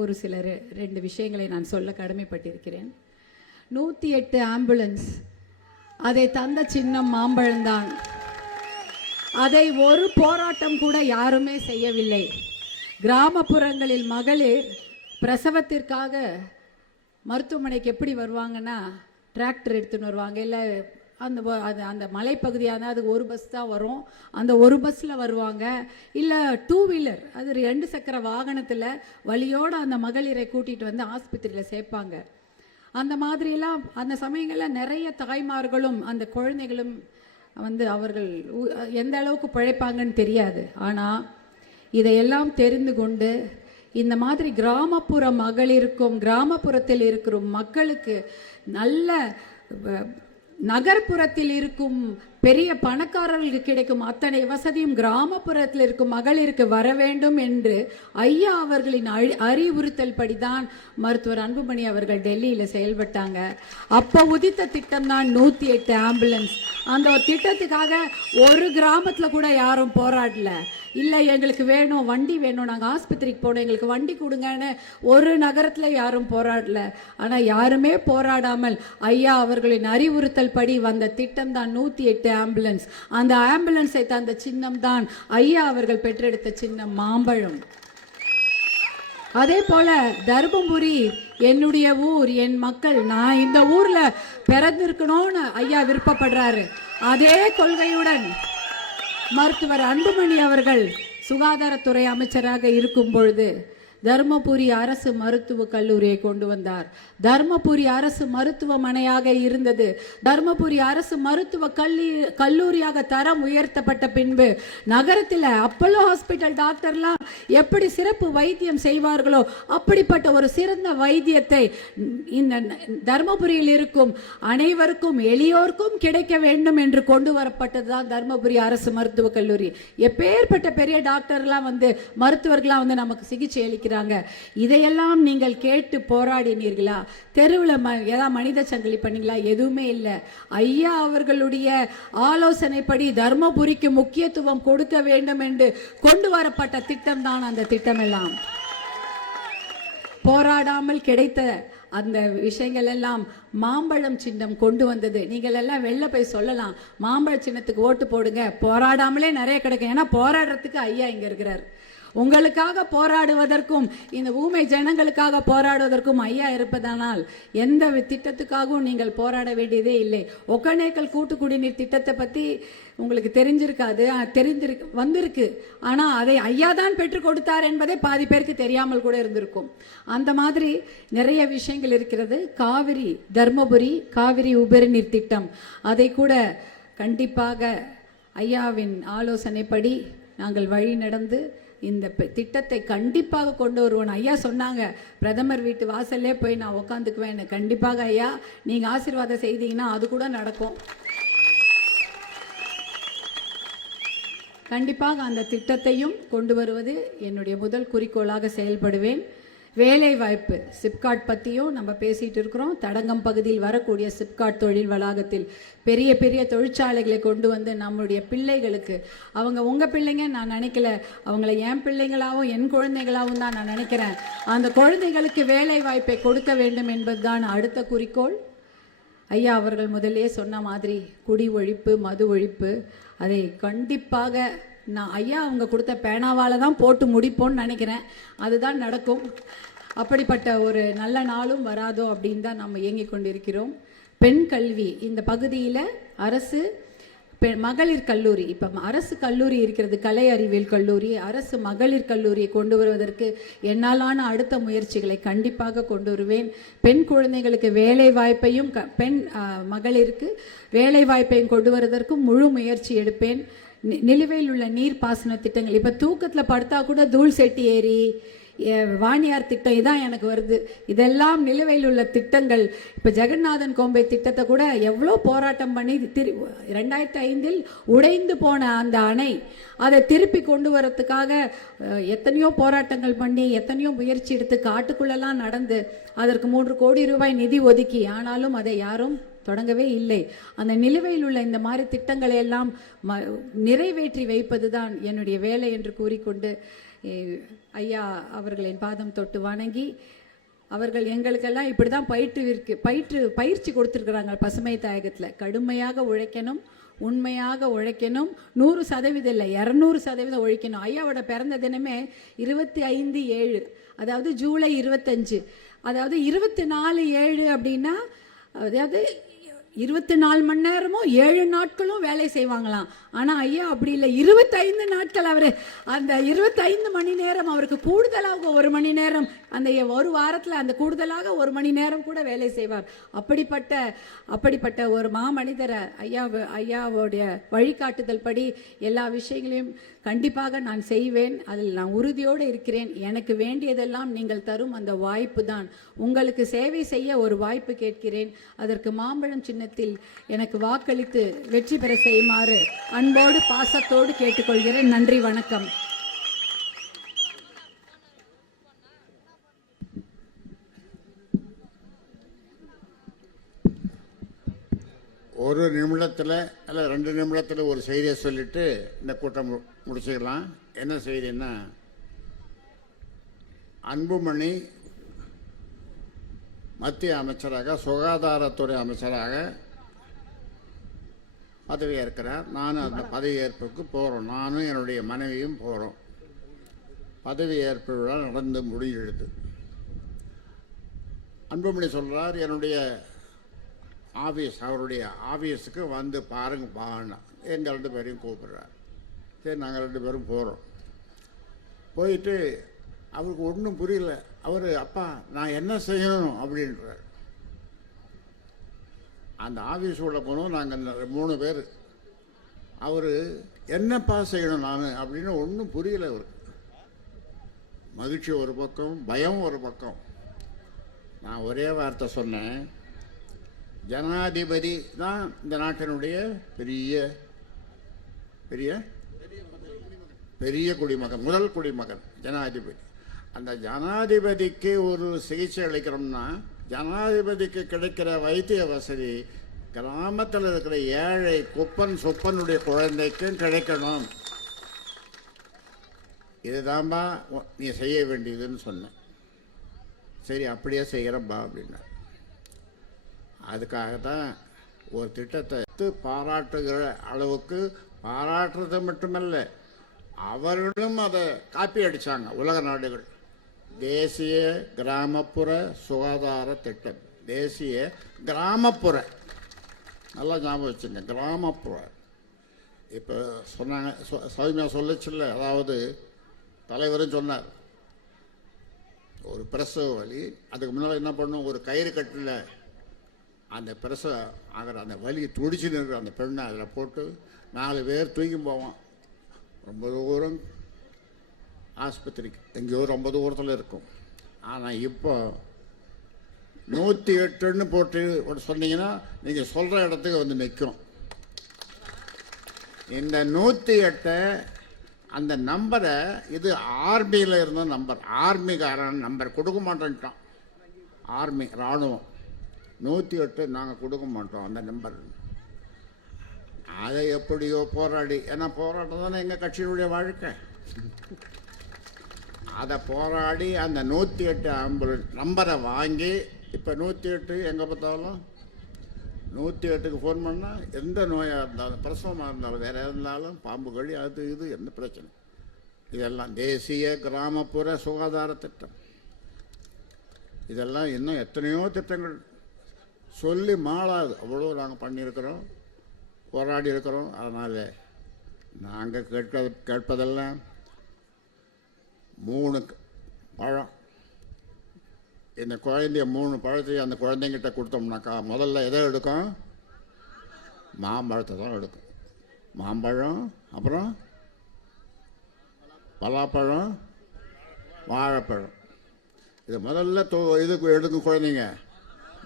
ஒரு சில 2 விஷயங்களை நான் சொல்ல கடமைப்பட்டிருக்கிறேன். 108 ஆம்புலன்ஸ், அதை தந்த சின்னம் மாம்பழம்தான். அதை ஒரு போராட்டம் கூட யாருமே செய்யவில்லை. கிராமப்புறங்களில் மகளிர் பிரசவத்திற்காக மருத்துவமனைக்கு எப்படி வருவாங்கன்னா, டிராக்டர் எடுத்துன்னு வருவாங்க, இல்லை அந்த மலைப்பகுதியான அது ஒரு பஸ் தான் வரும், அந்த ஒரு பஸ்ஸில் வருவாங்க, இல்லை 2 வீலர், அது 2 சக்கர வாகனத்தில் வழியோடு அந்த மகளிரை கூட்டிகிட்டு வந்து ஆஸ்பத்திரியில் சேர்ப்பாங்க. அந்த மாதிரியெல்லாம் அந்த சமயங்களில் நிறைய தாய்மார்களும் அந்த குழந்தைகளும் வந்து அவர்கள் எந்த அளவுக்கு பிழைப்பாங்கன்னு தெரியாது. ஆனால் இதையெல்லாம் தெரிந்து கொண்டு இந்த மாதிரி கிராமப்புற மகளிருக்கும் கிராமப்புறத்தில் இருக்கிற மக்களுக்கு நல்ல நகர்ப்புறத்தில் இருக்கும் பெரிய பணக்காரர்களுக்கு கிடைக்கும் அத்தனை வசதியும் கிராமப்புறத்தில் இருக்கும் மகளிருக்கு வர வேண்டும் என்று ஐயா அவர்களின் அறிவுறுத்தல் படிதான் மருத்துவர் அன்புமணி அவர்கள் டெல்லியில் செயல்பட்டாங்க. அப்போ உதித்த திட்டம் தான் 108 ஆம்புலன்ஸ். அந்த திட்டத்துக்காக ஒரு கிராமத்தில் கூட யாரும் போராடல. இல்லை எங்களுக்கு வேணும், வண்டி வேணும், நாங்கள் ஆஸ்பத்திரிக்கு போனோம், எங்களுக்கு வண்டி கொடுங்கன்னு ஒரு நகரத்தில் யாரும் போராடல. ஆனால் யாருமே போராடாமல் ஐயா அவர்களின் அறிவுறுத்தல் படி வந்த திட்டம் தான் 108 ஆம்புலன்ஸ். அந்த ஆம்புலன்ஸை தந்த சின்னம் தான் ஐயா அவர்கள் பெற்றெடுத்த சின்னம் மாம்பழம். அதே போல தர்மபுரி என்னுடைய ஊர், என் மக்கள், நான் இந்த ஊர்ல பிறந்திருக்கணும்னு ஐயா விருப்பப்படுறாரு. அதே கொள்கையுடன் மருத்துவர் அன்புமணி அவர்கள் சுகாதாரத்துறை அமைச்சராக இருக்கும் பொழுது தர்மபுரி அரசு மருத்துவக் கல்லூரியை கொண்டு வந்தார். தர்மபுரி அரசு மருத்துவமனையாக இருந்தது. தர்மபுரி அரசு மருத்துவ கல்லூரியாக தரம் உயர்த்தப்பட்ட பின்பு நகரத்தில் அப்பல்லோ ஹாஸ்பிட்டல் டாக்டர்லாம் எப்படி சிறப்பு வைத்தியம் செய்வார்களோ அப்படிப்பட்ட ஒரு சிறந்த வைத்தியத்தை இந்த தர்மபுரியில் இருக்கும் அனைவருக்கும் எளியோருக்கும் கிடைக்க வேண்டும் என்று கொண்டு வரப்பட்டதுதான் தர்மபுரி அரசு மருத்துவக் கல்லூரி. எப்பேற்பட்ட பெரிய டாக்டர்லாம் வந்து மருத்துவர்கள்லாம் வந்து நமக்கு சிகிச்சை அளிக்கிறாங்க. இதையெல்லாம் நீங்கள் கேட்டு போராடினீர்களா? தெருவில் ஏதாவது மனித சங்கிலி பண்ணீங்களா? எதுவுமே இல்லை. ஐயா அவர்களுடைய ஆலோசனைப்படி தர்மபுரிக்கு முக்கியத்துவம் கொடுக்க வேண்டும் என்று கொண்டு வரப்பட்ட திட்டம் தான் அந்த திட்டமெல்லாம். போராடாமல் கிடைத்த அந்த விஷயங்கள் எல்லாம் மாம்பழம் சின்னம் கொண்டு வந்தது. நீங்கள் எல்லாம் வெளில போய் சொல்லலாம், மாம்பழ சின்னத்துக்கு ஓட்டு போடுங்க, போராடாமலே நிறைய கிடைக்கும். ஏன்னா போராடுறதுக்கு ஐயா இங்க இருக்கிறார். உங்களுக்காக போராடுவதற்கும் இந்த ஊமை ஜனங்களுக்காக போராடுவதற்கும் ஐயா இருப்பதனால் எந்த திட்டத்துக்காகவும் நீங்கள் போராட வேண்டியதே இல்லை. ஒகேனக்கல் கூட்டு குடிநீர் திட்டத்தை பற்றி உங்களுக்கு தெரிஞ்சிருக்காது, வந்திருக்கு. ஆனால் அதை ஐயா தான் பெற்றுக் கொடுத்தார் என்பதை பாதி பேருக்கு தெரியாமல் கூட இருந்திருக்கும். அந்த மாதிரி நிறைய விஷயங்கள் இருக்கிறது. காவிரி தர்மபுரி காவிரி உபரிநீர் திட்டம், அதை கூட கண்டிப்பாக ஐயாவின் ஆலோசனைப்படி நாங்கள் வழி நடந்து இந்த திட்டத்தை கண்டிப்பாக கொண்டு வருவோம். ஐயா சொன்னாங்க, பிரதமர் வீட்டு வாசல்லே போய் நான் உட்காந்துக்குவேன். கண்டிப்பாக ஐயா நீங்கள் ஆசீர்வாதம் செய்தீங்கன்னா அது கூட நடக்கும். கண்டிப்பாக அந்த திட்டத்தையும் கொண்டு வருவது என்னுடைய முதல் குறிக்கோளாக செயல்படுவேன். வேலை வாய்ப்பு சிப்காட் பற்றியும் நம்ம பேசிகிட்டு இருக்கிறோம். தடங்கம் பகுதியில் வரக்கூடிய சிப்காட் தொழில் வளாகத்தில் பெரிய பெரிய தொழிற்சாலைகளை கொண்டு வந்து நம்முடைய பிள்ளைகளுக்கு, அவங்க உங்கள் பிள்ளைங்க நான் நினைக்கல, அவங்கள என் பிள்ளைங்களாகவும் என் குழந்தைகளாகவும் தான் நான் நினைக்கிறேன். அந்த குழந்தைகளுக்கு வேலை வாய்ப்பை கொடுக்க வேண்டும் என்பதுதான் அடுத்த குறிக்கோள். ஐயா அவர்கள் முதலே சொன்ன மாதிரி குடி ஒழிப்பு, மது ஒழிப்பு, அதை கண்டிப்பாக நான் ஐயா அவங்க கொடுத்த பேனாவால் தான் போட்டு முடிப்போன்னு நினைக்கிறேன். அதுதான் நடக்கும். அப்படிப்பட்ட ஒரு நல்ல நாளும் வராதோ அப்படின்னு தான் நம்ம இயங்கிக் கொண்டிருக்கிறோம். பெண் கல்வி இந்த பகுதியில் அரசு மகளிர் கல்லூரி, இப்போ அரசு கல்லூரி இருக்கிறது, கலை அறிவியல் கல்லூரி, அரசு மகளிர் கல்லூரியை கொண்டு வருவதற்கு என்னாலான அடுத்த முயற்சிகளை கண்டிப்பாக கொண்டு வருவேன். பெண் குழந்தைகளுக்கு வேலை வாய்ப்பையும் மகளிருக்கு வேலை வாய்ப்பையும் கொண்டு வருவதற்கும் முழு முயற்சி எடுப்பேன். நிலுவையில் உள்ள நீர் பாசன திட்டங்கள், இப்போ தூக்கத்தில் படுத்தா கூட தூள் செட்டி ஏறி வாணியார் திட்டம் இதான் எனக்கு வருது. இதெல்லாம் நிலுவையில் உள்ள திட்டங்கள். இப்போ ஜெகநாதன் கோம்பை திட்டத்தை கூட எவ்வளோ போராட்டம் பண்ணி 2005 உடைந்து போன அந்த அணை அதை திருப்பி கொண்டு வரத்துக்காக எத்தனையோ போராட்டங்கள் பண்ணி எத்தனையோ முயற்சி எடுத்து காட்டுக்குள்ளெல்லாம் நடந்து அதற்கு 3 கோடி ரூபாய் நிதி ஒதுக்கி, ஆனாலும் அதை யாரும் தொடங்கவே இல்லை. அந்த நிலுவையில் உள்ள இந்த மாதிரி திட்டங்களை எல்லாம் நிறைவேற்றி வைப்பது தான் என்னுடைய வேலை என்று கூறிக்கொண்டு ஐயா அவர்களின் பாதம் தொட்டு வணங்கி, அவர்கள் எங்களுக்கெல்லாம் இப்படி தான் பயிற்சி கொடுத்துருக்குறாங்க. பசுமை தாயகத்தில் கடுமையாக உழைக்கணும், உண்மையாக உழைக்கணும், 100% இல்லை 200% உழைக்கணும். ஐயாவோட பிறந்த தினமே 25/7, அதாவது ஜூலை 25, அதாவது 24/7 அப்படின்னா, அதாவது 24 மணி நேரமும் 7 நாட்களும் வேலை செய்வாங்களாம். ஆனால் ஐயா அப்படி இல்லை, 25 நாட்கள். அவர் அந்த 25 மணி நேரம் அவருக்கு கூடுதலாக 1 மணி நேரம், அந்த ஒரு வாரத்தில் அந்த கூடுதலாக 1 மணி நேரம் கூட வேலை செய்வார். அப்படிப்பட்ட ஒரு மாமனிதரை ஐயாவுடைய வழிகாட்டுதல் படி எல்லா விஷயங்களையும் கண்டிப்பாக நான் செய்வேன். அதில் நான் உறுதியோடு இருக்கிறேன். எனக்கு வேண்டியதெல்லாம் நீங்கள் தரும் அந்த வாய்ப்பு தான். உங்களுக்கு சேவை செய்ய ஒரு வாய்ப்பு கேட்கிறேன். அதற்கு மாம்பழம் சின்னத்தில் எனக்கு வாக்களித்து வெற்றி பெற செய்யுமாறு அன்போடு பாசத்தோடு கேட்டுக்கொள்கிறேன். நன்றி, வணக்கம். ஒரு நிமிடத்தில் அல்ல 2 நிமிடத்தில் ஒரு செய்தியை சொல்லிட்டு இந்த கூட்டம் முடிச்சுக்கலாம். என்ன செய்தின்னா, அன்புமணி மத்திய அமைச்சராக, சுகாதாரத்துறை அமைச்சராக பதவியேற்கிறார். நானும் அந்த பதவியேற்புக்கு போகிறோம். நானும் என்னுடைய மனைவியும் போகிறோம். பதவியேற்பு விழா நடந்து முடிஞ்சிடுது. அன்புமணி சொல்கிறார், என்னுடைய ஆஃபீஸ், அவருடைய ஆஃபீஸுக்கு வந்து பாருங்கப்பான்னா எங்கள் 2 பேரையும் கூப்பிட்றார். சரி, நாங்கள் 2 பேரும் போகிறோம். போயிட்டு அவருக்கு ஒன்றும் புரியல. அவர், அப்பா நான் என்ன செய்யணும் அப்படின்றார். அந்த ஆஃபீஸ் உள்ள போனோம் நாங்கள் 3 பேர். அவர் என்னப்பா செய்யணும் நான் அப்படின்னு ஒன்றும் புரியல. அவருக்கு மகிழ்ச்சி ஒரு பக்கம், பயம் ஒரு பக்கம். நான் ஒரே வார்த்தை சொன்னேன், ஜனாதிபதி தான் இந்த நாட்டினுடைய பெரிய பெரிய பெரிய குடிமகன், முதல் குடிமகன் ஜனாதிபதி. அந்த ஜனாதிபதிக்கு ஒரு சிகிச்சை அளிக்கிறோம்னா, ஜனாதிபதிக்கு கிடைக்கிற வைத்திய வசதி கிராமத்தில் இருக்கிற ஏழை குப்பன் சொப்பனுடைய குழந்தைக்கும் கிடைக்கணும். இதுதான்பா நீ செய்ய வேண்டியதுன்னு சொன்னேன். சரி, அப்படியே செய்கிறப்பா அப்படின்னா, அதுக்காகத்தான் ஒரு திட்டத்தை பாராட்டுகிற அளவுக்கு, பாராட்டுறது மட்டுமல்ல, அவர்களும் அதை காப்பி அடித்தாங்க உலக நாடுகள். தேசிய கிராமப்புற சுகாதார திட்டம், தேசிய கிராமப்புற, நல்லா ஞாபகம் வச்சுங்க, கிராமப்புற. இப்போ சொன்னாங்க, சௌமியா சொல்லிச்சுல்ல, அதாவது தலைவரும் சொன்னார், ஒரு பிரசவ வலி, அதுக்கு முன்னால் என்ன பண்ணும், ஒரு கயிறு கட்டில் அந்த பிரசவ ஆகிற அந்த வலி துடிச்சு நிற்கிற அந்த பெண்ணை அதில் போட்டு 4 பேர் தூக்கி போவான். ரொம்ப தூரம் ஆஸ்பத்திரிக்கு, எங்கேயோ ரொம்ப தூரத்தில் இருக்கும். ஆனால் இப்போ 108ன்னு போட்டு சொன்னீங்கன்னா நீங்கள் சொல்கிற இடத்துக்கு வந்து நிற்கும். இந்த 108 அந்த நம்பரை, இது ஆர்மியில் இருந்த நம்பர், ஆர்மிக்காரன் நம்பர் கொடுக்க மாட்டேன்ட்டான். ஆர்மி இராணுவம் 108 நாங்கள் கொடுக்க மாட்டோம் அந்த நம்பர். அதை எப்படியோ போராடி, ஏன்னா போராட்டம் தானே எங்கள் கட்சியினுடைய வாழ்க்கை. அதை போராடி அந்த 108 ஆம்புலன்ஸ் நம்பரை வாங்கி, இப்போ 108 எங்கே பார்த்தாலும் 108க்கு ஃபோன் பண்ணால் எந்த நோயாக இருந்தாலும், பிரசவமாக இருந்தாலும், வேறு இருந்தாலும், பாம்பு கடி, அது இது, எந்த பிரச்சனை, இதெல்லாம் தேசிய கிராமப்புற சுகாதார திட்டம். இதெல்லாம் இன்னும் எத்தனையோ திட்டங்கள் சொல்லி மாளாது, அவ்வளோ நாங்கள் பண்ணியிருக்கிறோம், போராடி இருக்கிறோம். அதனால் நாங்கள் கேட்பதெல்லாம் 3 பழம். இந்த குழந்தைய 3 பழத்தையும் அந்த குழந்தைங்கிட்ட கொடுத்தோம்னாக்கா முதல்ல எதை எடுக்கும்? மாம்பழத்தை தான் எடுக்கும். மாம்பழம், அப்புறம் பலாப்பழம், வாழைப்பழம். இது முதல்ல இதுக்கு எடுக்கும் குழந்தைங்க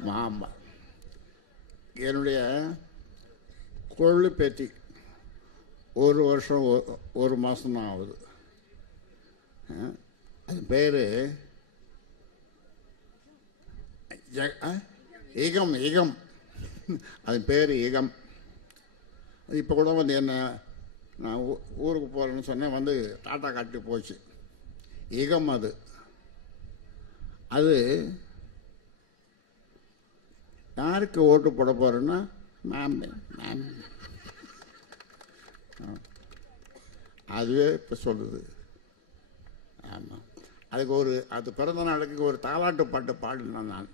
மாம்பழம். என்னுடைய கொள்ளு பேத்தி 1 வருஷம் 1 மாதம் தான் ஆகுது. அது பேர் இகம். இகம் அது பேர் இகம். இப்போ கூட வந்து என்ன நான் ஊருக்கு போகிறேன்னு சொன்னேன், வந்து டாட்டா காட்டி போச்சு. இகம் அது அது யாருக்கு ஓட்டு போட போகிறேன்னா மேம் மேம் அதுவே இப்போ சொல்லுது. ஆமாம், அதுக்கு அது பிறந்த நாளுக்கு ஒரு தாலாட்டு பாட்டு பாடினேன் நான்.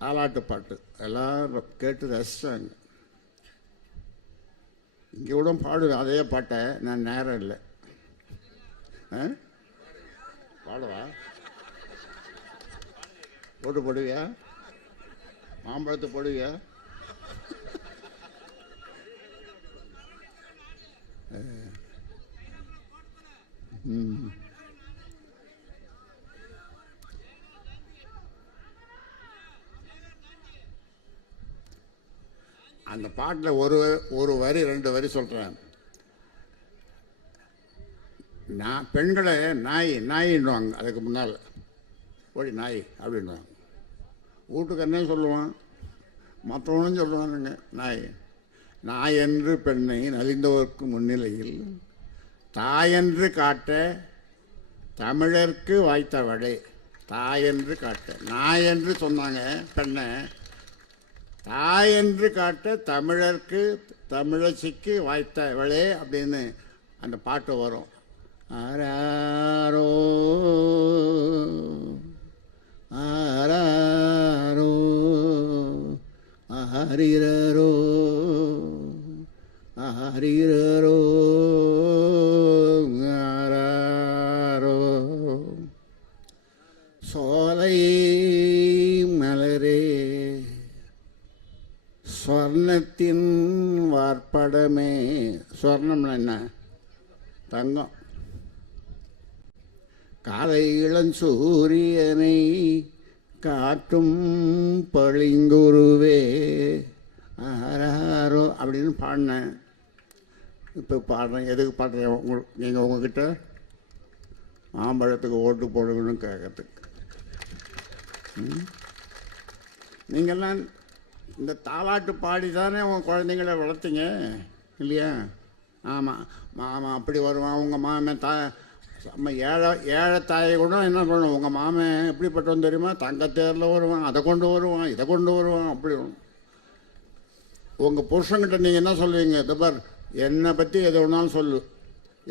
தாலாட்டு பாட்டு எல்லோரும் கேட்டு ரசித்தாங்க. இங்கே கூட பாடுவேன் அதே பாட்டை. நான் நேரம் இல்லை. பாடுவா? ஓட்டு போடுவியா? மாம்பழத்தை போடுவியா? அந்த பாட்டில் ஒரு வரி 2 வரி சொல்கிறேன். நான் பெண்களை நாயின்னுவாங்க. அதுக்கு முன்னால் ஓடி நாய் அப்படின்வாங்க. வீட்டுக்கு என்ன சொல்லுவான், மற்றவனும் சொல்லுவானுங்க நாய் என்று பெண்ணை நலிந்தோர்க்கு முன்னிலையில் தாயென்று காட்ட தமிழர்க்கு வாய்த்தவளே. தாயென்று காட்ட, நாயென்று சொன்னாங்க பெண்ணை, தாயென்று காட்ட தமிழர்க்கு தமிழச்சிக்கு வாய்த்தவளே அப்படின்னு அந்த பாட்டு வரும். ஆராரோ ஆராரோ ஆரிரரோ ஆரிரரோ ஆராரோ. சோலை மலரே ஸ்வர்ணத்தின் வார்ப்படமே. ஸ்வர்ணம்னா என்ன? தங்கம். காலை இளஞ்சூரியனை காட்டும் பளிங்குருவே ஆராரோ அப்படின்னு பாடினேன். இப்போ பாடுறேன். எதுக்கு பாடுறேன்? நீங்கள் உங்ககிட்ட மாம்பழத்துக்கு ஓட்டு போடணும்னு கேட்கறதுக்கு. நீங்கள்லாம் இந்த தாலாட்டு பாடி தானே உங்கள் குழந்தைங்கள வளர்த்தீங்க இல்லையா? ஆமாம், மாமன் அப்படி வருவான், உங்கள் மாமன் நம்ம ஏழை தாயை கூட என்ன பண்ணுவோம், உங்கள் மாமன் எப்படிப்பட்டவன் தெரியுமா, தங்கத்தேரில் வருவான், அதை கொண்டு வருவான், இதை கொண்டு வருவான், அப்படி. உங்கள் புருஷன்கிட்ட நீங்கள் என்ன சொல்லுவீங்க? தபார், என்னை பற்றி எது வேணாலும் சொல்லு,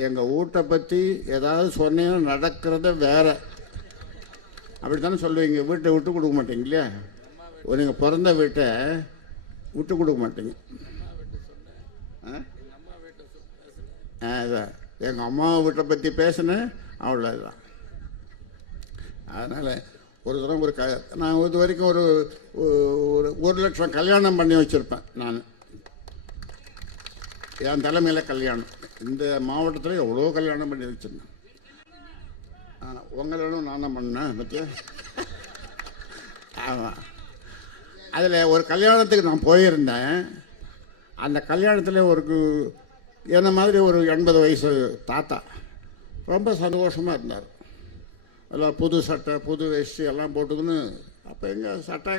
எங்கள் வீட்டை பற்றி ஏதாவது சொன்னீங்கன்னா நடக்கிறத வேற, அப்படி தானே சொல்லுவீங்க. வீட்டை விட்டு கொடுக்க மாட்டீங்க இல்லையா? நீங்கள் பிறந்த வீட்டை விட்டு கொடுக்க மாட்டீங்க. அதான் எங்கள் அம்மா வீட்டை பற்றி பேசினேன், அவ்வளோதான். அதனால் ஒரு தடவை நான் இது வரைக்கும் ஒரு 1 லட்சம் கல்யாணம் பண்ணி வச்சுருப்பேன் நான். என் தலைமையில் கல்யாணம். இந்த மாவட்டத்தில் எவ்வளோ கல்யாணம் பண்ணி வச்சுருந்தேன். உங்களிடம் நான் தான் பண்ணேன் பற்றியா? ஆமாம். அதில் ஒரு கல்யாணத்துக்கு நான் போயிருந்தேன். அந்த கல்யாணத்தில் என்ன மாதிரி ஒரு 80 வயசு தாத்தா ரொம்ப சந்தோஷமாக இருந்தார். எல்லாம் புது சட்டை புது வேஷ்டி எல்லாம் போட்டுக்கின்னு. அப்போ எங்கள் சட்டை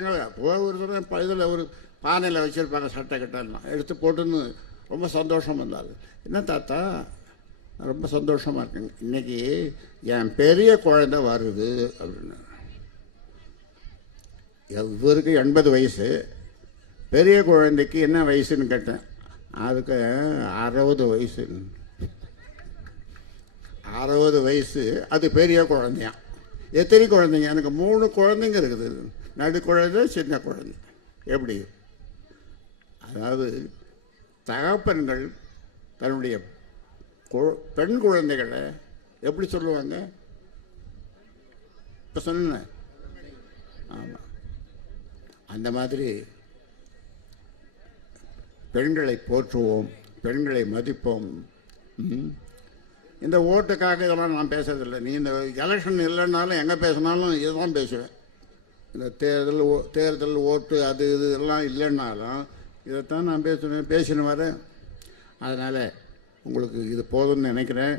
ஒரு தடவை இதில் ஒரு பானையில் வச்சுருப்பாங்க சட்டை கிட்டலாம் எடுத்து போட்டுன்னு ரொம்ப சந்தோஷமாக இருந்தார். என்ன தாத்தா, ரொம்ப சந்தோஷமாக இருக்குங்க, இன்றைக்கி என் பெரிய குழந்தை வருது அப்படின்னு. இவருக்கு 80 வயசு, பெரிய குழந்தைக்கு என்ன வயசுன்னு கேட்டேன். அதுக்கு 60 வயசு. 60 வயசு, அது பெரிய குழந்தையா. எத்தனை குழந்தைங்க? எனக்கு 3 குழந்தைங்க இருக்குது. நடு குழந்தை, சின்ன குழந்தை. எப்படி? அதாவது தகப்பன்கள் தன்னுடைய பெண் குழந்தைகளை எப்படி சொல்லுவாங்க? இப்போ சொன்னேன். ஆமாம், அந்த மாதிரி பெண்களை போற்றுவோம், பெண்களை மதிப்போம். இந்த ஓட்டுக்காக இதெல்லாம் நான் பேசுறதில்லை. நீ இந்த எலெக்ஷன் இல்லைன்னாலும் எங்கே பேசினாலும் இதுதான் பேசுவேன். இந்த தேர்தல் ஓட்டு அது இது எல்லாம் இல்லைன்னாலும் இதைத்தான் நான் பேசின்னு வரேன். அதனால் உங்களுக்கு இது போதும்னு நினைக்கிறேன்.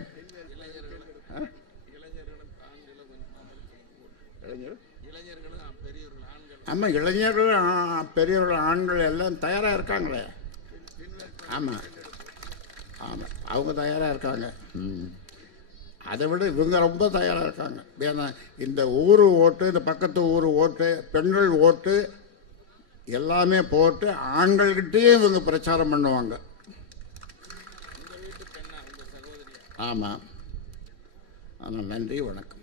ஆமாம், இளைஞர்கள் பெரியவர்கள் ஆண்கள் எல்லாம் தயாராக இருக்காங்களே. ஆமாம் ஆமாம், அவங்க தயாராக இருக்காங்க. அதை விட இவங்க ரொம்ப தயாராக இருக்காங்க. ஏன்னா இந்த ஊர் ஓட்டு, இந்த பக்கத்து ஊர் ஓட்டு, பெண்கள் ஓட்டு எல்லாமே போட்டு ஆண்கள்கிட்டயே இவங்க பிரச்சாரம் பண்ணுவாங்க. ஆமாம். ஆனால் நன்றி, வணக்கம்.